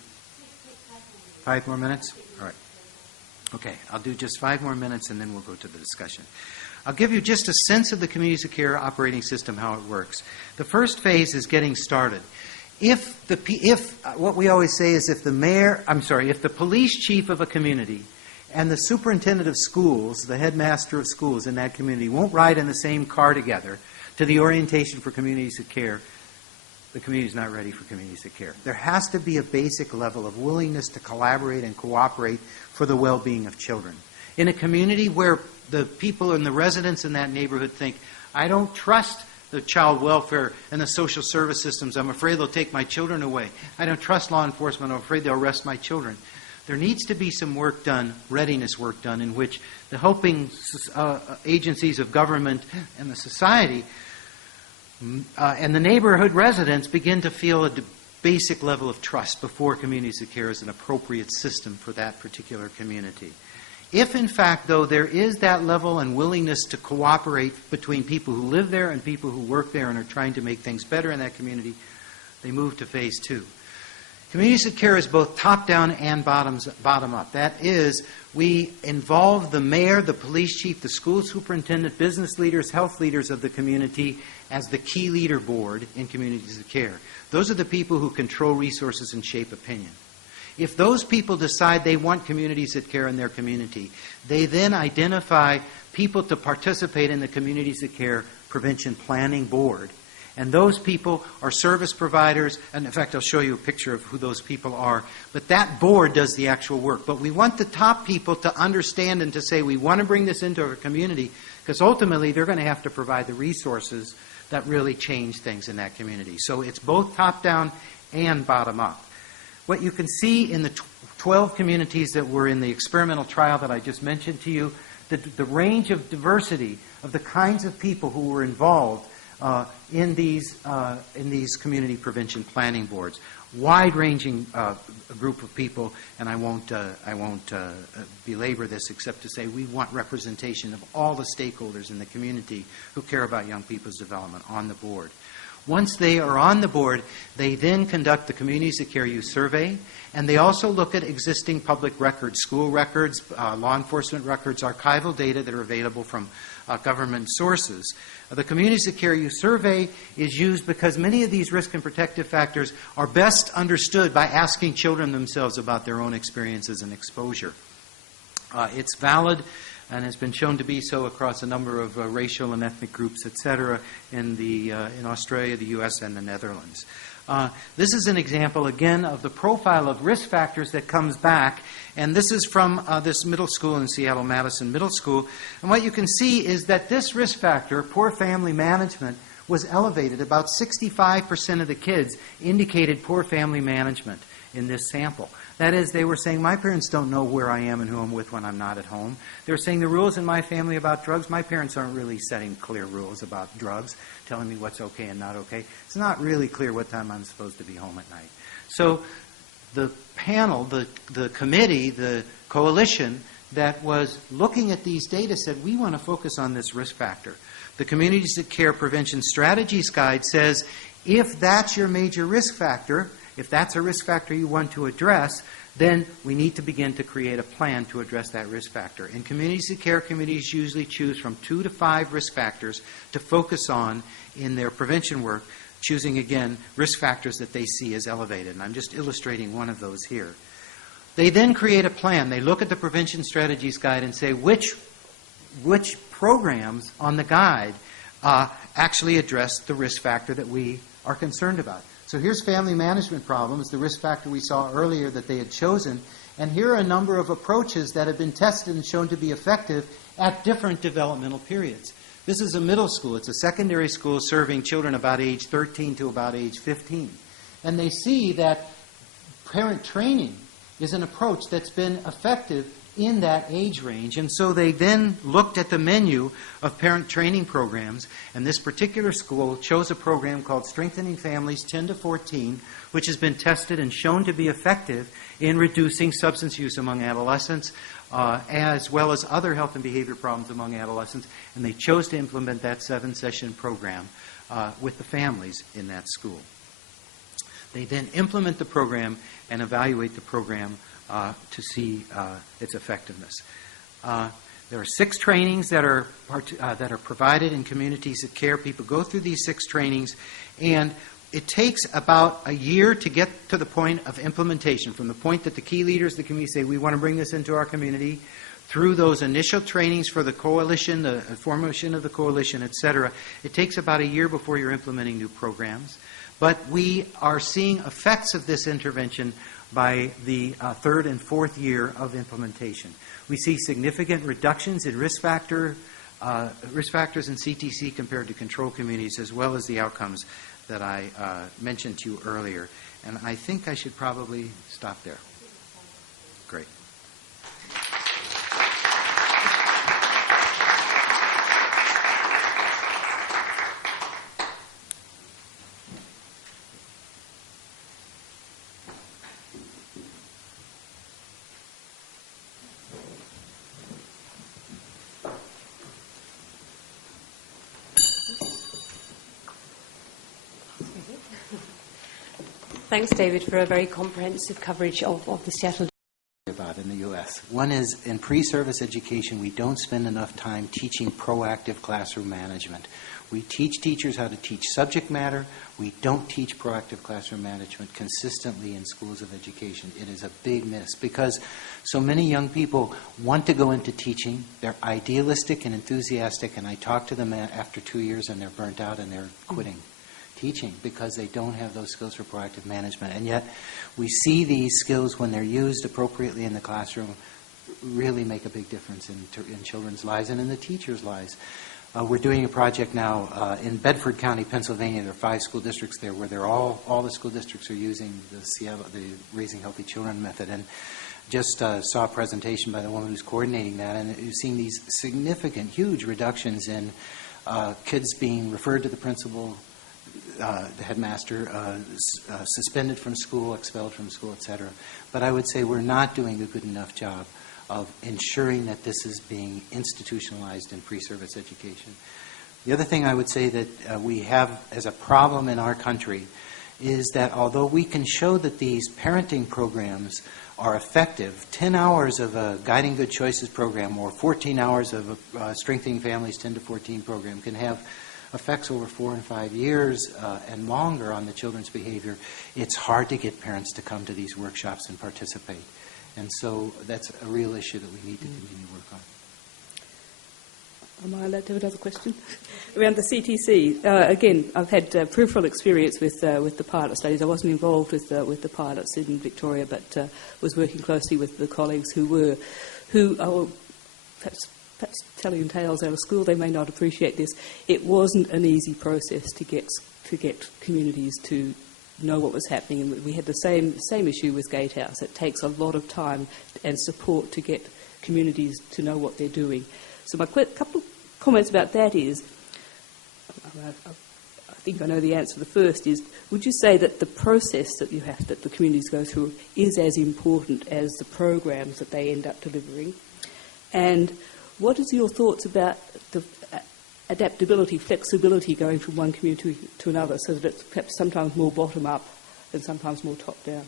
5 more minutes? All right. Okay, I'll do just 5 more minutes and then we'll go to the discussion. I'll give you just a sense of the communities of care operating system, how it works. The first phase is getting started. What we always say is if the police chief of a community and the superintendent of schools, the headmaster of schools in that community, won't ride in the same car together to the orientation for communities of care, the community is not ready for communities of care. There has to be a basic level of willingness to collaborate and cooperate for the well-being of children. In a community where the people and the residents in that neighborhood think, I don't trust the child welfare and the social service systems, I'm afraid they'll take my children away. I don't trust law enforcement, I'm afraid they'll arrest my children. There needs to be some work done, readiness work done, in which the helping agencies of government and the society and the neighborhood residents begin to feel a basic level of trust before communities of care is an appropriate system for that particular community. If, in fact, though, there is that level and willingness to cooperate between people who live there and people who work there and are trying to make things better in that community, they move to phase 2. Communities of care is both top-down and bottom-up. That is, we involve the mayor, the police chief, the school superintendent, business leaders, health leaders of the community as the key leader board in communities of care. Those are the people who control resources and shape opinion. If those people decide they want communities of care in their community, they then identify people to participate in the communities of care prevention planning board. And those people are service providers, and in fact I'll show you a picture of who those people are. But that board does the actual work. But we want the top people to understand and to say we want to bring this into our community because ultimately they're going to have to provide the resources that really change things in that community. So it's both top-down and bottom-up. What you can see in the 12 communities that were in the experimental trial that I just mentioned to you, the range of diversity of the kinds of people who were involved in these community prevention planning boards, wide-ranging group of people, and I won't belabor this except to say we want representation of all the stakeholders in the community who care about young people's development on the board. Once they are on the board, they then conduct the Communities of Care Use Survey, and they also look at existing public records, school records, law enforcement records, archival data that are available from government sources. The Communities of Care Use Survey is used because many of these risk and protective factors are best understood by asking children themselves about their own experiences and exposure. It's valid and has been shown to be so across a number of racial and ethnic groups, etc., in Australia, the U.S., and the Netherlands. This is an example, again, of the profile of risk factors that comes back, and this is from this middle school in Seattle, Madison Middle School. And what you can see is that this risk factor, poor family management, was elevated. About 65% of the kids indicated poor family management in this sample. That is, they were saying, my parents don't know where I am and who I'm with when I'm not at home. They were saying the rules in my family about drugs, my parents aren't really setting clear rules about drugs, telling me what's okay and not okay. It's not really clear what time I'm supposed to be home at night. So the panel, the committee, the coalition that was looking at these data said, we want to focus on this risk factor. The Communities That Care Prevention Strategies Guide says if that's your major risk factor, if that's a risk factor you want to address, then we need to begin to create a plan to address that risk factor. In Communities That Care, communities usually choose from 2 to 5 risk factors to focus on in their prevention work, choosing, again, risk factors that they see as elevated. And I'm just illustrating one of those here. They then create a plan. They look at the Prevention Strategies Guide and say which programs on the guide actually address the risk factor that we are concerned about. So here's family management problems, the risk factor we saw earlier that they had chosen. And here are a number of approaches that have been tested and shown to be effective at different developmental periods. This is a middle school. It's a secondary school serving children about age 13 to about age 15. And they see that parent training is an approach that's been effective in that age range. And so they then looked at the menu of parent training programs, and this particular school chose a program called Strengthening Families 10 to 14, which has been tested and shown to be effective in reducing substance use among adolescents, as well as other health and behavior problems among adolescents. And they chose to implement that 7-session program with the families in that school. They then implement the program and evaluate the program to see its effectiveness. There are 6 trainings that are provided in Communities That Care. People go through these 6 trainings, and it takes about a year to get to the point of implementation, from the point that the key leaders of the community say, we want to bring this into our community, through those initial trainings for the coalition, the formation of the coalition, etc. It takes about a year before you're implementing new programs. But we are seeing effects of this intervention by the 3rd and 4th year of implementation. We see significant reductions in risk factors in CTC compared to control communities, as well as the outcomes that I mentioned to you earlier. And I think I should probably stop there. Great. Thanks, David, for a very comprehensive coverage of the Seattle. About in the U.S. One is, in pre-service education, we don't spend enough time teaching proactive classroom management. We teach teachers how to teach subject matter. We don't teach proactive classroom management consistently in schools of education. It is a big miss because so many young people want to go into teaching. They're idealistic and enthusiastic, and I talk to them after 2 years and they're burnt out and they're quitting teaching because they don't have those skills for proactive management. And yet we see these skills, when they're used appropriately in the classroom, really make a big difference in children's lives and in the teachers' lives. We're doing a project now in Bedford County, Pennsylvania. There are 5 school districts there where they're all the school districts are using the Raising Healthy Children method. And just saw a presentation by the woman who's coordinating that, and you've seen these significant, huge reductions in kids being referred to the principal, the headmaster, suspended from school, expelled from school, etc. But I would say we're not doing a good enough job of ensuring that this is being institutionalized in pre-service education. The other thing I would say that we have as a problem in our country is that although we can show that these parenting programs are effective, 10 hours of a Guiding Good Choices program or 14 hours of a Strengthening Families 10 to 14 program can have effects over 4 and 5 years and longer on the children's behavior, it's hard to get parents to come to these workshops and participate. And so that's a real issue that we need to continue to work on. Am I allowed to have another question? Around the CTC, again, I've had peripheral experience with the pilot studies. I wasn't involved with the pilots in Victoria, but was working closely with the colleagues who perhaps telling tales out of school, they may not appreciate this. It wasn't an easy process to get communities to know what was happening, and we had the same issue with Gatehouse. It takes a lot of time and support to get communities to know what they're doing. So my couple of comments about that is, I think I know the answer. The first is, would you say that the process that the communities go through is as important as the programs that they end up delivering? And what is your thoughts about adaptability, flexibility going from one community to another, so that it's perhaps sometimes more bottom-up and sometimes more top-down.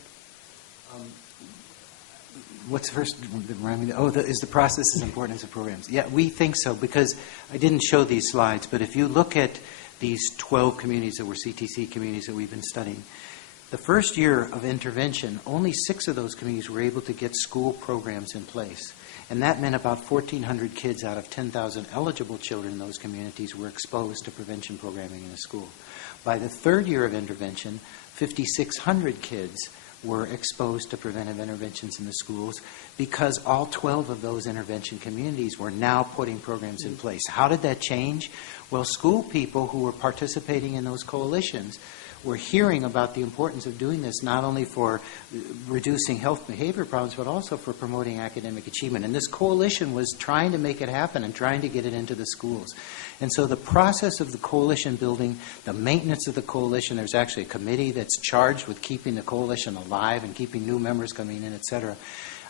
What's the first? Is the process as important as the programs? Yeah, we think so, because I didn't show these slides, but if you look at these 12 communities that were CTC communities that we've been studying, the first year of intervention, only 6 of those communities were able to get school programs in place. And that meant about 1,400 kids out of 10,000 eligible children in those communities were exposed to prevention programming in a school. By the third year of intervention, 5,600 kids were exposed to preventive interventions in the schools, because all 12 of those intervention communities were now putting programs in place. How did that change? Well, school people who were participating in those coalitions were hearing about the importance of doing this, not only for reducing health behavior problems, but also for promoting academic achievement. And this coalition was trying to make it happen and trying to get it into the schools. And so the process of the coalition building, the maintenance of the coalition, there's actually a committee that's charged with keeping the coalition alive and keeping new members coming in, et cetera,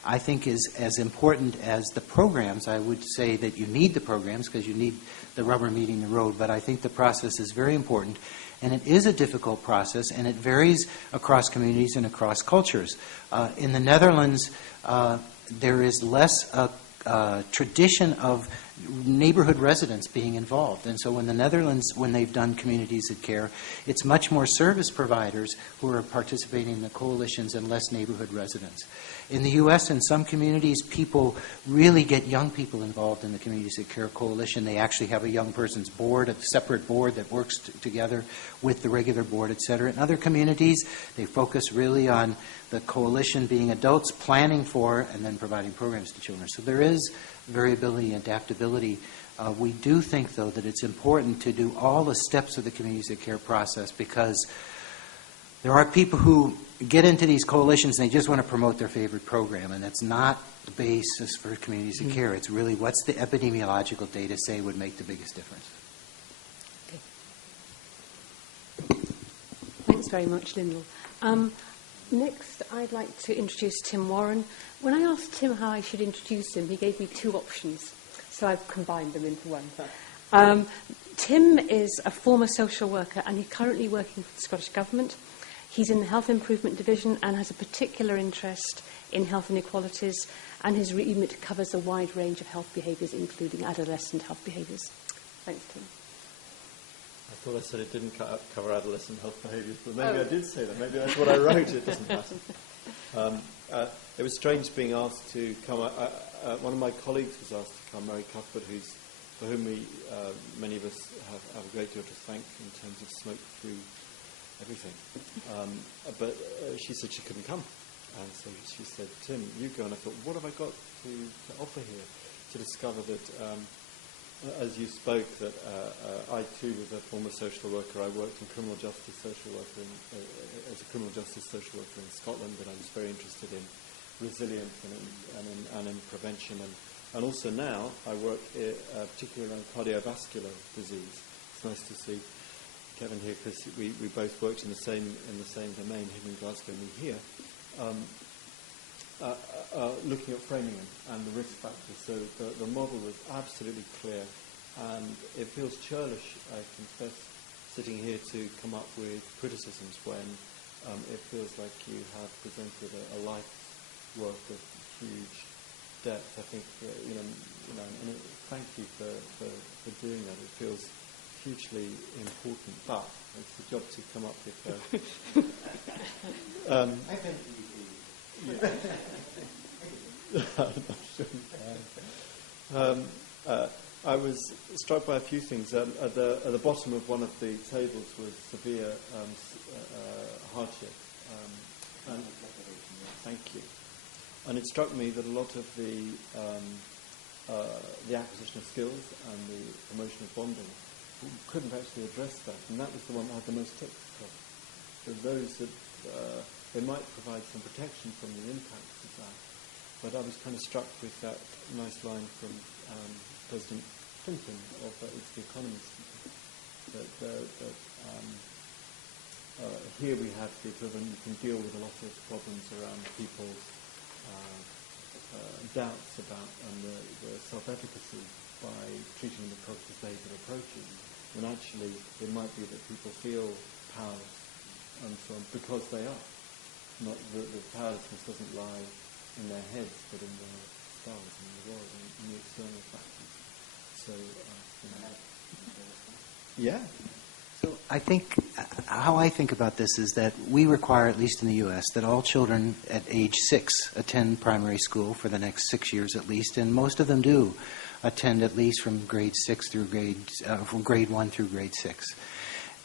I think is as important as the programs. I would say that you need the programs because you need the rubber meeting the road, but I think the process is very important. And it is a difficult process, and it varies across communities and across cultures. In the Netherlands, there is less tradition of neighborhood residents being involved. And so in the Netherlands, when they've done communities of care, it's much more service providers who are participating in the coalitions and less neighborhood residents. In the U.S., in some communities, people really get young people involved in the Communities of Care Coalition. They actually have a young person's board, a separate board that works together with the regular board, et cetera. In other communities, they focus really on the coalition being adults, planning for, and then providing programs to children. So there is variability and adaptability. We do think, though, that it's important to do all the steps of the Communities of Care process, because there are people who get into these coalitions and they just want to promote their favorite program, and that's not the basis for communities of care. It's really what's the epidemiological data say would make the biggest difference. Okay. Thanks very much, Lyndall. Next, I'd like to introduce Tim Warren. When I asked Tim how I should introduce him, he gave me 2 options, so I've combined them into one. Tim is a former social worker, and he's currently working for the Scottish Government. He's in the Health Improvement Division and has a particular interest in health inequalities, and his remit covers a wide range of health behaviours, including adolescent health behaviours. Thanks, Tim. I thought I said it didn't cover adolescent health behaviours, but maybe I did say that. Maybe that's what I wrote. It doesn't matter. It was strange being asked to come. One of my colleagues was asked to come, Mary Cuthbert, for whom many of us have a great deal to thank in terms of smoke-free everything. But she said she couldn't come. And so she said, Tim, you go. And I thought, what have I got to offer here? To discover that, as you spoke, that I too was a former social worker. I worked in criminal justice social worker as a criminal justice social worker in Scotland, and I was very interested in resilience and in prevention. And also now I work particularly around cardiovascular disease. It's nice to see Kevin here, because we both worked in the same domain, him in Glasgow and me here, looking at framing and the risk factors. So the model was absolutely clear, and it feels churlish, I confess, sitting here to come up with criticisms when it feels like you have presented a life's work of huge depth. I think and thank you for doing that. It feels hugely important, but it's a job to come up with. I think I was struck by a few things. At the bottom of one of the tables was severe hardship. And thank you. And it struck me that a lot of the acquisition of skills and the promotion of bonding couldn't actually address that, and that was the one that had the most ticks. So those that they might provide some protection from the impacts of that, but I was kind of struck with that nice line from President Clinton of It's the Economist, that here we have the equivalent. You can deal with a lot of problems around people's doubts about and the self-efficacy by treating them with cognitive behavioural approaches, when actually it might be that people feel powerless and so on because they are. Not the powerlessness doesn't lie in their heads, but in the stars and in the world and in the external factors. So, yeah. So I think, how I think about this is that we require, at least in the U.S., that all children at age 6 attend primary school for the next 6 years at least, and most of them do attend at least from grade 6 through from grade 1 through grade 6.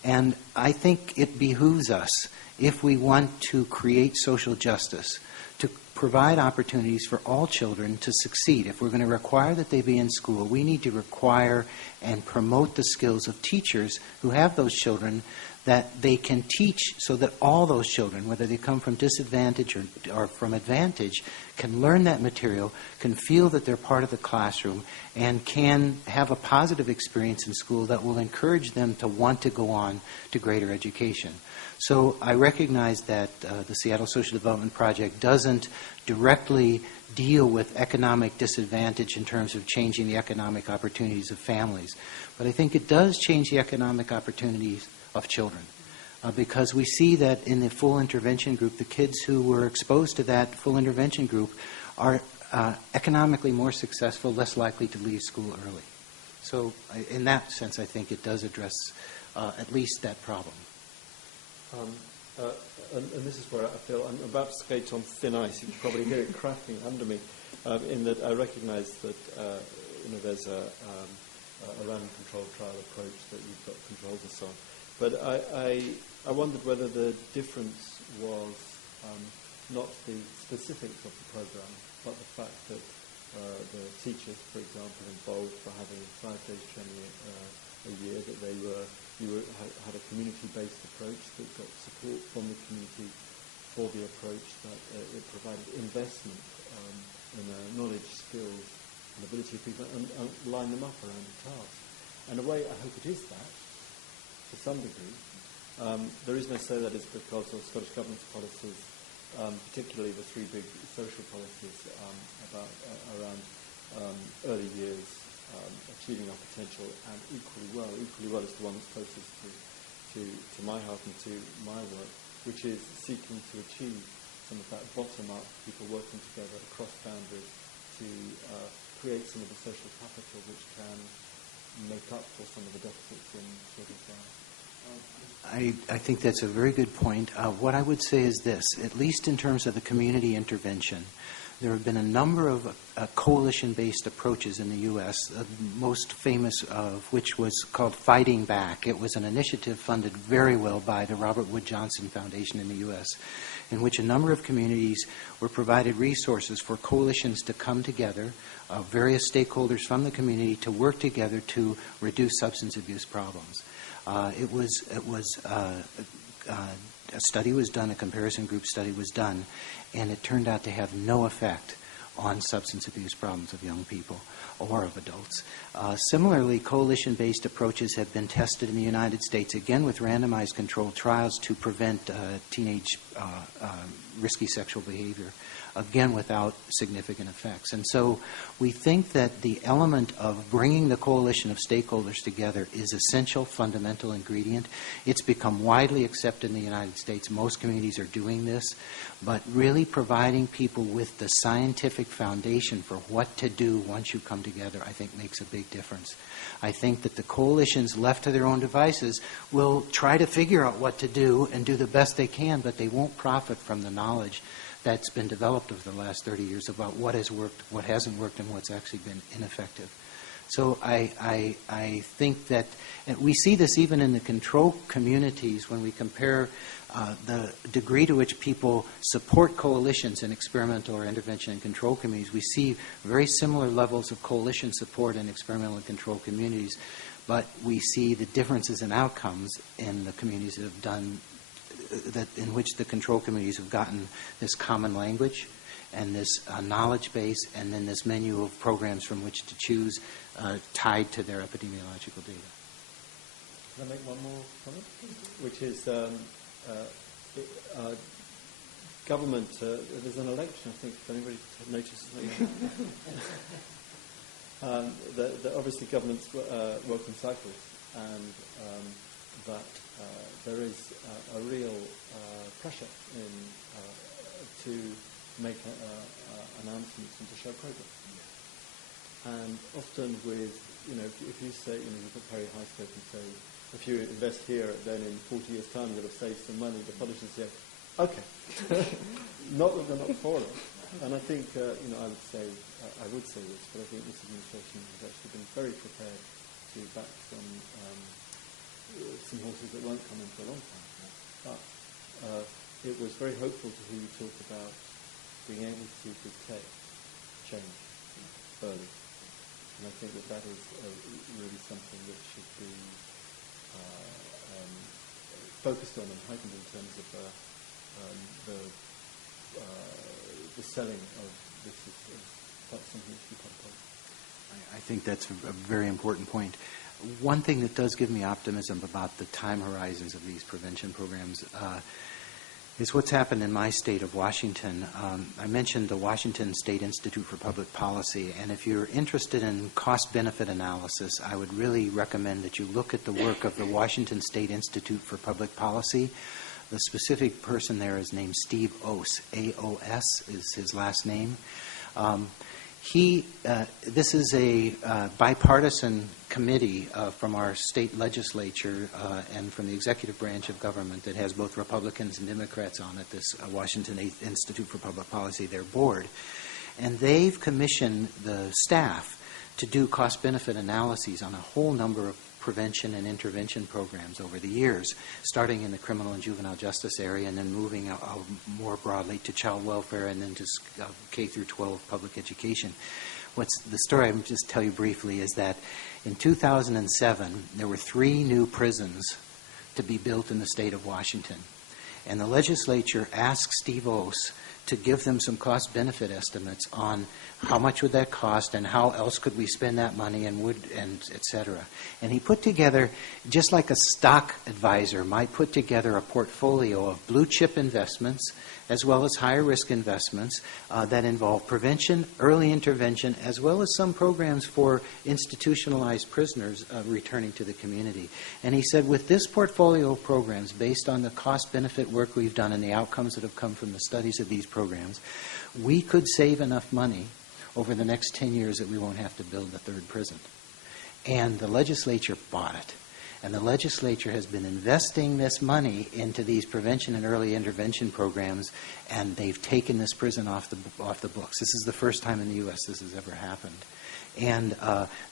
And I think it behooves us, if we want to create social justice, to provide opportunities for all children to succeed. If we're going to require that they be in school, we need to require and promote the skills of teachers who have those children, that they can teach so that all those children, whether they come from disadvantage or from advantage, can learn that material, can feel that they're part of the classroom, and can have a positive experience in school that will encourage them to want to go on to greater education. So I recognize that the Seattle Social Development Project doesn't directly deal with economic disadvantage in terms of changing the economic opportunities of families. But I think it does change the economic opportunities of children. Because we see that in the full intervention group, the kids who were exposed to that full intervention group are economically more successful, less likely to leave school early. So in that sense, I think it does address at least that problem. And this is where I feel I'm about to skate on thin ice. You can probably hear it cracking under me, in that I recognise that there's a random controlled trial approach that you've got controls and so on. But I wondered whether the difference was not the specifics of the programme, but the fact that the teachers, for example, involved for having 5 days training a year, that you had a community-based approach that got support from the community for the approach, that it provided investment in knowledge, skills, and ability of people, and line them up around the task. In a way, I hope it is that, to some degree. There is no say that it's because of Scottish Government's policies, particularly the 3 big social policies around early years, achieving our potential, and equally well is the one that's closest to my heart and to my work, which is seeking to achieve some of that bottom-up, people working together across boundaries to create some of the social capital which can make up for some of the deficits in children's lives. I think that's a very good point. What I would say is this: at least in terms of the community intervention, there have been a number of coalition-based approaches in the U.S., most famous of which was called Fighting Back. It was an initiative funded very well by the Robert Wood Johnson Foundation in the U.S., in which a number of communities were provided resources for coalitions to come together, various stakeholders from the community to work together to reduce substance abuse problems. A study was done, a comparison group study was done, and it turned out to have no effect on substance abuse problems of young people or of adults. Similarly, coalition-based approaches have been tested in the United States, again with randomized controlled trials to prevent teenage risky sexual behavior, again without significant effects. And so we think that the element of bringing the coalition of stakeholders together is essential, fundamental ingredient. It's become widely accepted in the United States. Most communities are doing this, but really providing people with the scientific foundation for what to do once you come together, I think makes a big difference. I think that the coalitions left to their own devices will try to figure out what to do and do the best they can, but they won't profit from the knowledge that's been developed over the last 30 years about what has worked, what hasn't worked, and what's actually been ineffective. So I think that, and we see this even in the control communities when we compare the degree to which people support coalitions in experimental or intervention and control communities. We see very similar levels of coalition support in experimental and control communities, but we see the differences in outcomes in the communities that have done that, in which the control communities have gotten this common language and this knowledge base, and then this menu of programs from which to choose tied to their epidemiological data. Can I make one more comment? Which is government, there's an election, I think, if anybody notices that. Obviously governments work in cycles, and that there is a real pressure to make announcements and to show progress. And often with, if you say, you put Perry Highscope and say, if you invest here, then in 40 years' time you'll have saved some money, the publishers say, okay. Not that they're not for it. And I think, I would say this, but I think this administration has actually been very prepared to back some horses that won't come in for a long time. But it was very hopeful to hear you talk about being able to detect change early. And I think that is really something that should be focused on and heightened in terms of the selling of this is something that should be part of. I think that's a very important point. One thing that does give me optimism about the time horizons of these prevention programs is what's happened in my state of Washington. I mentioned the Washington State Institute for Public Policy, and if you're interested in cost-benefit analysis, I would really recommend that you look at the work of the Washington State Institute for Public Policy. The specific person there is named Steve Oss. A-O-S is his last name. This is a bipartisan committee from our state legislature and from the executive branch of government that has both Republicans and Democrats on it, this Washington Institute for Public Policy, their board. And they've commissioned the staff to do cost-benefit analyses on a whole number of prevention and intervention programs over the years, starting in the criminal and juvenile justice area and then moving more broadly to child welfare and then to K through 12 public education. The story I'll just tell you briefly is that in 2007, there were 3 new prisons to be built in the state of Washington. And the legislature asked Steve Oss to give them some cost-benefit estimates on how much would that cost and how else could we spend that money and et cetera. And he put together, just like a stock advisor might put together a portfolio of blue-chip investments as well as higher-risk investments that involve prevention, early intervention, as well as some programs for institutionalized prisoners returning to the community. And he said, with this portfolio of programs, based on the cost-benefit work we've done and the outcomes that have come from the studies of these programs, we could save enough money over the next 10 years that we won't have to build a 3rd prison. And the legislature bought it. And the legislature has been investing this money into these prevention and early intervention programs, and they've taken this prison off the books. This is the first time in the U.S. this has ever happened. And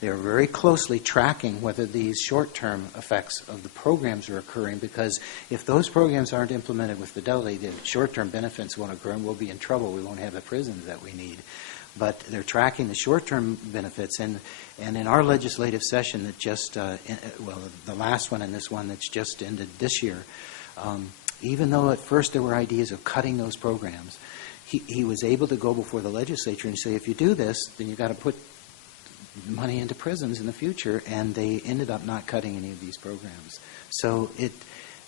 they're very closely tracking whether these short-term effects of the programs are occurring, because if those programs aren't implemented with fidelity, the short-term benefits won't occur and we'll be in trouble. We won't have the prisons that we need. But they're tracking the short-term benefits. And in our legislative session that just, the last one and this one that's just ended this year, even though at first there were ideas of cutting those programs, he was able to go before the legislature and say, if you do this, then you've got to put money into prisons in the future. And they ended up not cutting any of these programs. So it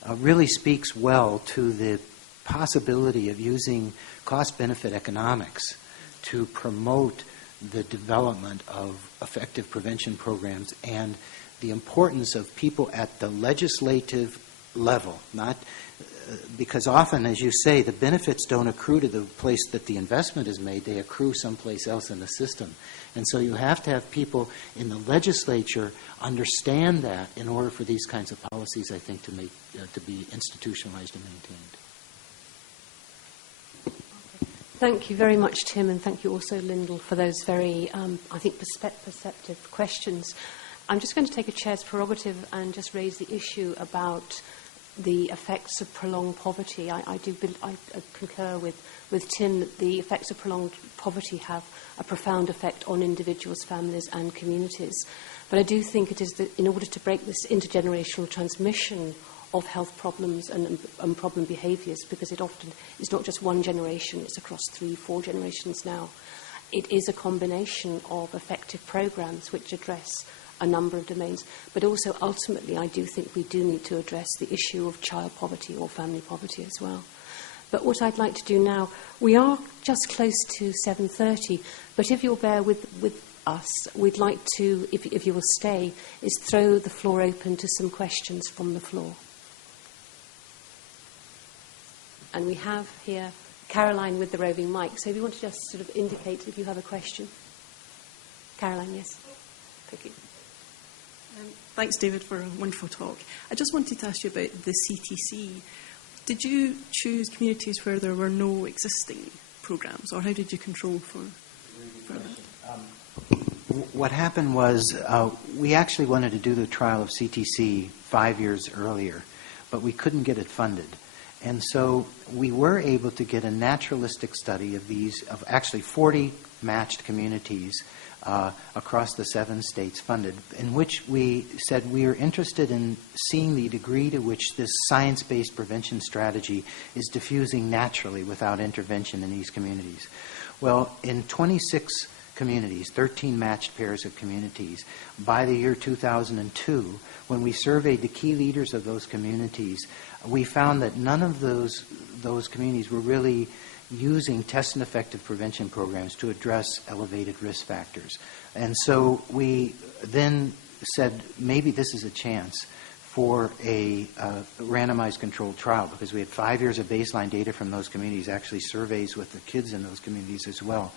really speaks well to the possibility of using cost-benefit economics to promote the development of effective prevention programs and the importance of people at the legislative level, not because often, as you say, the benefits don't accrue to the place that the investment is made, they accrue someplace else in the system. And so you have to have people in the legislature understand that in order for these kinds of policies, I think, to be institutionalized and maintained. Thank you very much, Tim, and thank you also, Lyndall, for those very, I think, perceptive questions. I'm just going to take a chair's prerogative and just raise the issue about the effects of prolonged poverty. I concur with Tim that the effects of prolonged poverty have a profound effect on individuals, families and communities. But I do think it is that in order to break this intergenerational transmission of health problems and problem behaviours, because it often is not just one generation, it's across 3-4 generations now. It is a combination of effective programmes which address a number of domains, but also ultimately I do think we do need to address the issue of child poverty or family poverty as well. But what I'd like to do now, we are just close to 7:30, but if you'll bear with us, we'd like to, if you will stay, is throw the floor open to some questions from the floor. And we have here Caroline with the roving mic. So if you want to just sort of indicate if you have a question. Caroline, yes. Thank you. Thanks, David, for a wonderful talk. I just wanted to ask you about the CTC. Did you choose communities where there were no existing programs, or how did you control for that? What happened was we actually wanted to do the trial of CTC 5 years earlier, but we couldn't get it funded. And so we were able to get a naturalistic study of actually 40 matched communities across the 7 states funded, in which we said we are interested in seeing the degree to which this science-based prevention strategy is diffusing naturally without intervention in these communities. Well, in 26 communities, 13 matched pairs of communities, by the year 2002, when we surveyed the key leaders of those communities, we found that none of those communities were really using test and effective prevention programs to address elevated risk factors. And so we then said maybe this is a chance for a randomized controlled trial, because we had 5 years of baseline data from those communities, actually surveys with the kids in those communities as well.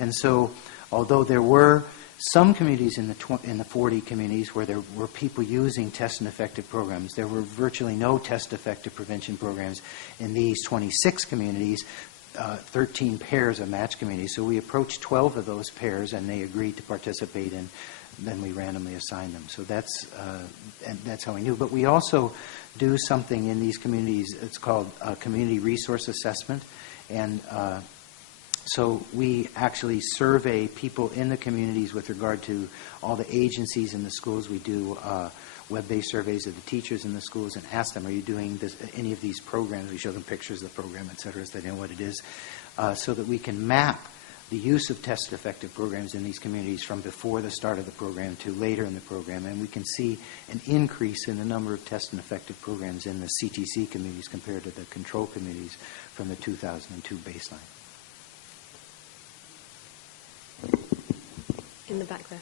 And so although there were some communities in the 40 communities where there were people using test and effective programs, there were virtually no test effective prevention programs in these 26 communities, 13 pairs of matched communities. So we approached 12 of those pairs, and they agreed to participate, and then we randomly assigned them. So that's how we knew. But we also do something in these communities. It's called community resource assessment, and so we actually survey people in the communities with regard to all the agencies in the schools. We do web-based surveys of the teachers in the schools and ask them, are you doing any of these programs? We show them pictures of the program, et cetera, so they know what it is, so that we can map the use of test-effective programs in these communities from before the start of the program to later in the program. And we can see an increase in the number of test and effective programs in the CTC communities compared to the control communities from the 2002 baseline. In the back there.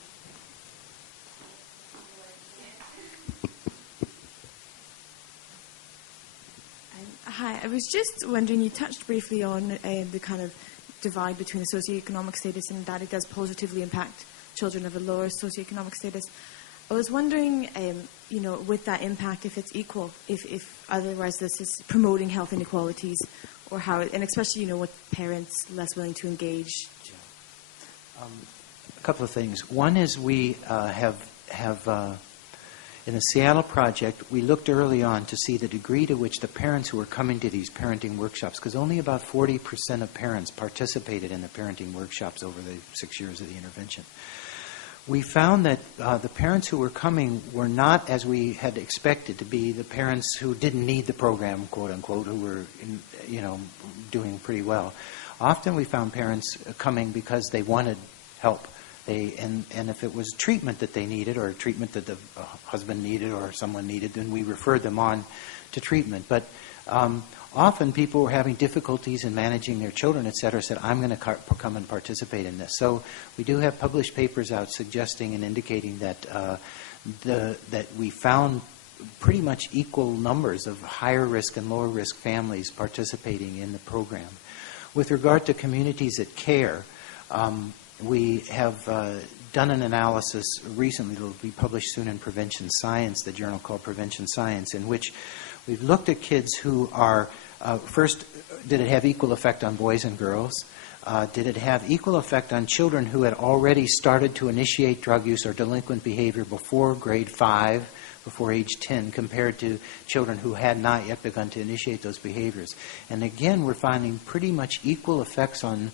Hi, I was just wondering, you touched briefly on the kind of divide between the socioeconomic status and that it does positively impact children of a lower socioeconomic status. I was wondering, with that impact, if it's equal, if otherwise this is promoting health inequalities, or how, and especially, with parents less willing to engage. A couple of things. One is we have in the Seattle project, we looked early on to see the degree to which the parents who were coming to these parenting workshops, because only about 40% of parents participated in the parenting workshops over the 6 years of the intervention. We found that the parents who were coming were not, as we had expected, to be the parents who didn't need the program, quote unquote, who were doing pretty well. Often we found parents coming because they wanted help. And if it was treatment that they needed, or treatment that the husband needed or someone needed, then we referred them on to treatment. But often people were having difficulties in managing their children, et cetera, said, I'm going to come and participate in this. So we do have published papers out suggesting and indicating that that we found pretty much equal numbers of higher risk and lower risk families participating in the program. With regard to communities that care, we have done an analysis recently that will be published soon in Prevention Science, the journal called Prevention Science, in which we've looked at kids who are, first, did it have equal effect on boys and girls? Did it have equal effect on children who had already started to initiate drug use or delinquent behavior before grade 5, before age 10, compared to children who had not yet begun to initiate those behaviors? And again, we're finding pretty much equal effects on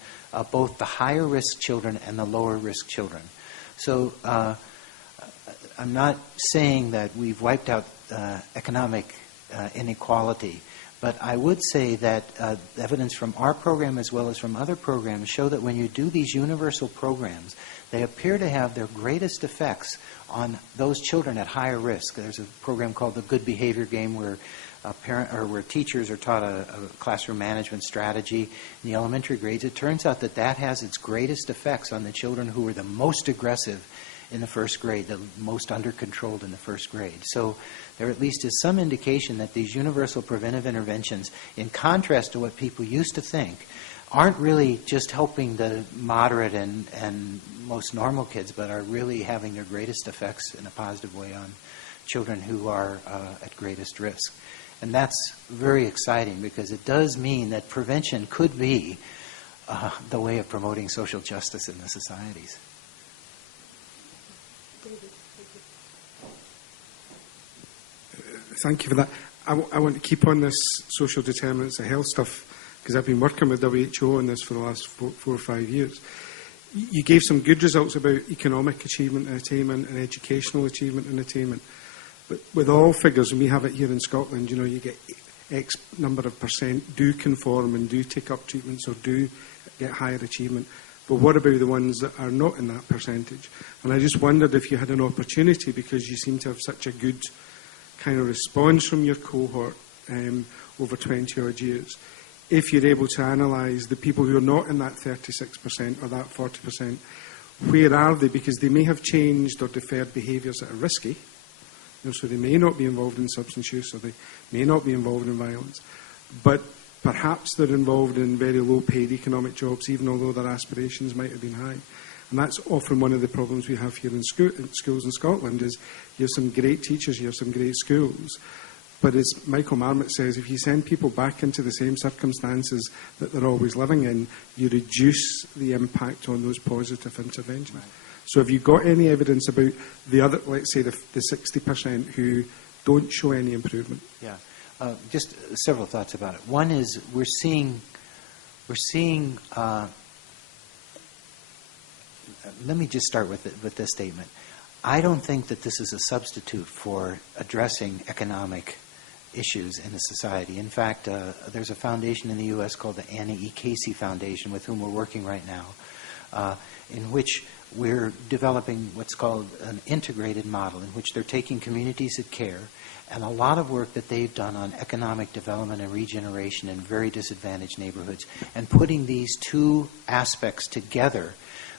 both the higher risk children and the lower risk children. So I'm not saying that we've wiped out economic inequality, but I would say that evidence from our program as well as from other programs show that when you do these universal programs, they appear to have their greatest effects on those children at higher risk. There's a program called the Good Behavior Game where where teachers are taught a classroom management strategy in the elementary grades, it turns out that has its greatest effects on the children who are the most aggressive in the first grade, the most under-controlled in the first grade. So there at least is some indication that these universal preventive interventions, in contrast to what people used to think, aren't really just helping the moderate and most normal kids, but are really having their greatest effects in a positive way on children who are at greatest risk. And that's very exciting because it does mean that prevention could be the way of promoting social justice in the societies. Thank you for that. I want to keep on this social determinants of health stuff because I've been working with WHO on this for the last 4 or 5 years. You gave some good results about economic achievement and attainment and educational achievement and attainment. But with all figures, and we have it here in Scotland, you get X number of percent do conform and do take up treatments or do get higher achievement. But what about the ones that are not in that percentage? And I just wondered if you had an opportunity, because you seem to have such a good kind of response from your cohort over 20-odd years, if you're able to analyse the people who are not in that 36% or that 40%, where are they? Because they may have changed or deferred behaviours that are risky. So they may not be involved in substance use, or they may not be involved in violence. But perhaps they're involved in very low-paid economic jobs, even although their aspirations might have been high. And that's often one of the problems we have here in schools in Scotland, is you have some great teachers, you have some great schools. But as Michael Marmot says, if you send people back into the same circumstances that they're always living in, you reduce the impact on those positive interventions. Right. So have you got any evidence about the other, let's say the 60% who don't show any improvement? Yeah, just several thoughts about it. One is we're seeing. Let me just start with this statement. I don't think that this is a substitute for addressing economic issues in the society. In fact, there's a foundation in the U.S. called the Annie E. Casey Foundation, with whom we're working right now, in which we're developing what's called an integrated model, in which they're taking communities of care and a lot of work that they've done on economic development and regeneration in very disadvantaged neighborhoods, and putting these two aspects together.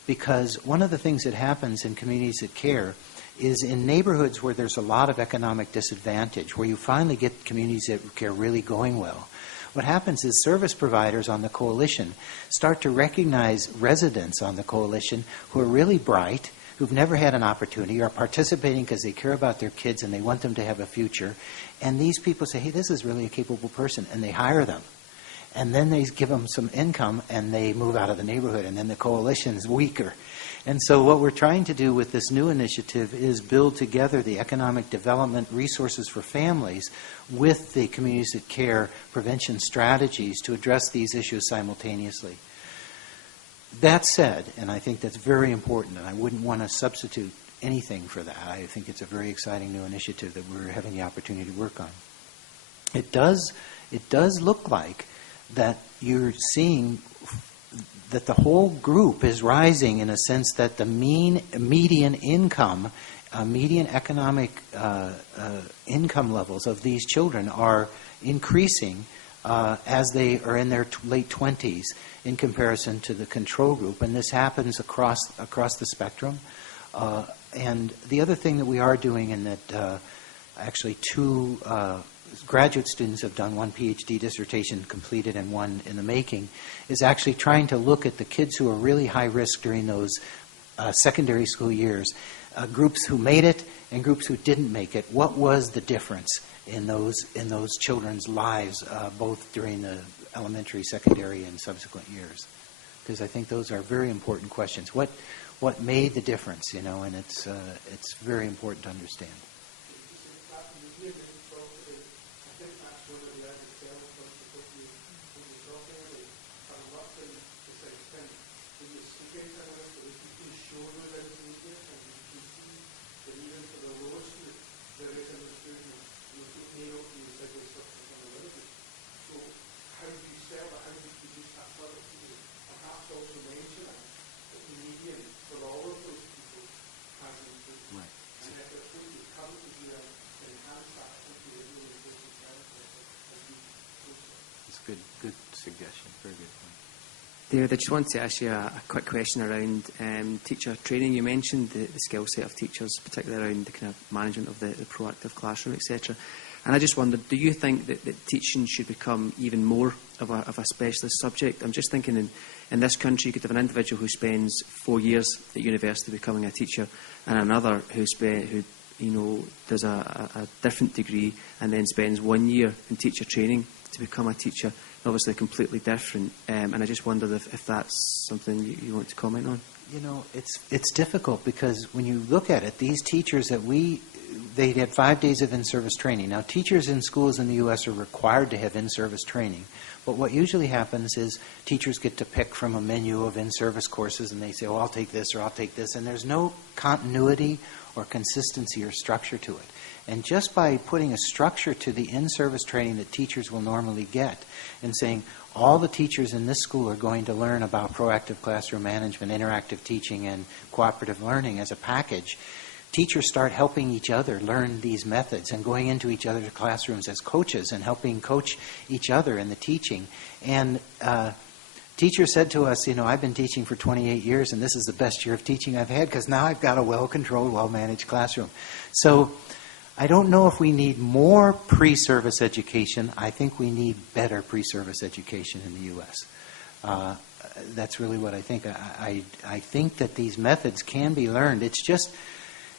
Because one of the things that happens in communities of care is in neighborhoods where there's a lot of economic disadvantage, where you finally get communities of care really going well, what happens is service providers on the coalition start to recognize residents on the coalition who are really bright, who've never had an opportunity, are participating because they care about their kids and they want them to have a future. And these people say, hey, this is really a capable person, and they hire them. And then they give them some income and they move out of the neighborhood, and then the coalition's weaker. And so what we're trying to do with this new initiative is build together the economic development resources for families with the communities that care prevention strategies to address these issues simultaneously. That said, and I think that's very important, and I wouldn't want to substitute anything for that. I think it's a very exciting new initiative that we're having the opportunity to work on. It does look like that you're seeing that the whole group is rising, in a sense that the median income, median economic income levels of these children are increasing as they are in their late 20s in comparison to the control group. And this happens across the spectrum. And the other thing that we are doing, and that actually two graduate students have done, one Ph.D. dissertation completed and one in the making, is actually trying to look at the kids who are really high risk during those secondary school years, groups who made it and groups who didn't make it. What was the difference in those children's lives, both during the elementary, secondary, and subsequent years? Because I think those are very important questions. What made the difference, and it's very important to understand. Good suggestion. Very good point. David, I just wanted to ask you a quick question around teacher training. You mentioned the skill set of teachers, particularly around the kind of management of the proactive classroom, etc. And I just wondered, do you think that teaching should become even more of a specialist subject? I'm just thinking in this country, you could have an individual who spends 4 years at university becoming a teacher, and another who does a different degree and then spends 1 year in teacher training to become a teacher. Obviously completely different, and I just wondered if that's something you want to comment on. You know, it's difficult because when you look at it, these teachers they had 5 days of in-service training. Now, teachers in schools in the U.S. are required to have in-service training, but what usually happens is teachers get to pick from a menu of in-service courses, and they say, oh, I'll take this or I'll take this, and there's no continuity or consistency or structure to it. And just by putting a structure to the in-service training that teachers will normally get and saying all the teachers in this school are going to learn about proactive classroom management, interactive teaching, and cooperative learning as a package, teachers start helping each other learn these methods and going into each other's classrooms as coaches and helping coach each other in the teaching. And teachers said to us, I've been teaching for 28 years and this is the best year of teaching I've had because now I've got a well-controlled, well-managed classroom. So I don't know if we need more pre-service education. I think we need better pre-service education in the U.S. That's really what I think. I think that these methods can be learned. It's just,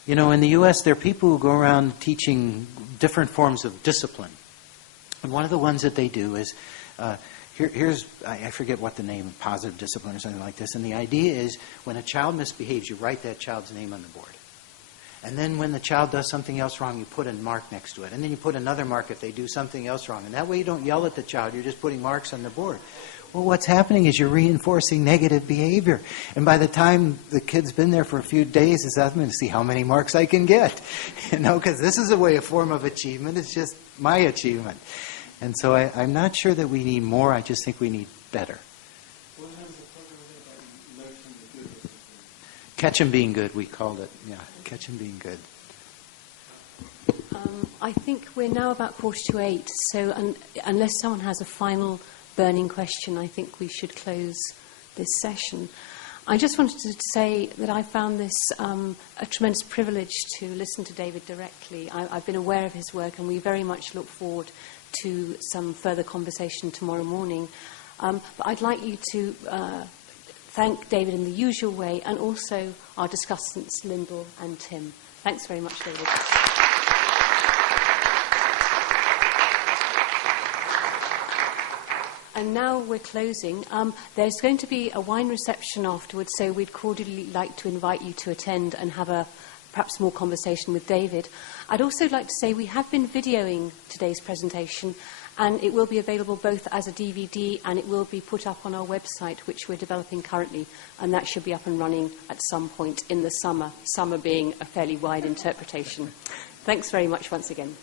in the U.S. there are people who go around teaching different forms of discipline. And one of the ones that they do is, here's, I forget what the name, positive discipline or something like this. And the idea is when a child misbehaves, you write that child's name on the board. And then when the child does something else wrong, you put a mark next to it. And then you put another mark if they do something else wrong. And that way you don't yell at the child. You're just putting marks on the board. Well, what's happening is you're reinforcing negative behavior. And by the time the kid's been there for a few days, it's I'm going to see how many marks I can get. Because this is a form of achievement. It's just my achievement. And so I'm not sure that we need more. I just think we need better. Catch 'em being good, we called it. Yeah, catch 'em being good. I think we're now about 7:45, so unless someone has a final burning question, I think we should close this session. I just wanted to say that I found this a tremendous privilege to listen to David directly. I've been aware of his work, and we very much look forward to some further conversation tomorrow morning. But I'd like you to thank David in the usual way, and also our discussants, Lyndall and Tim. Thanks very much, David. And now we're closing. There's going to be a wine reception afterwards, so we'd cordially like to invite you to attend and have perhaps more conversation with David. I'd also like to say we have been videoing today's presentation, and it will be available both as a DVD and it will be put up on our website, which we're developing currently, and that should be up and running at some point in the summer being a fairly wide interpretation. Thanks very much once again.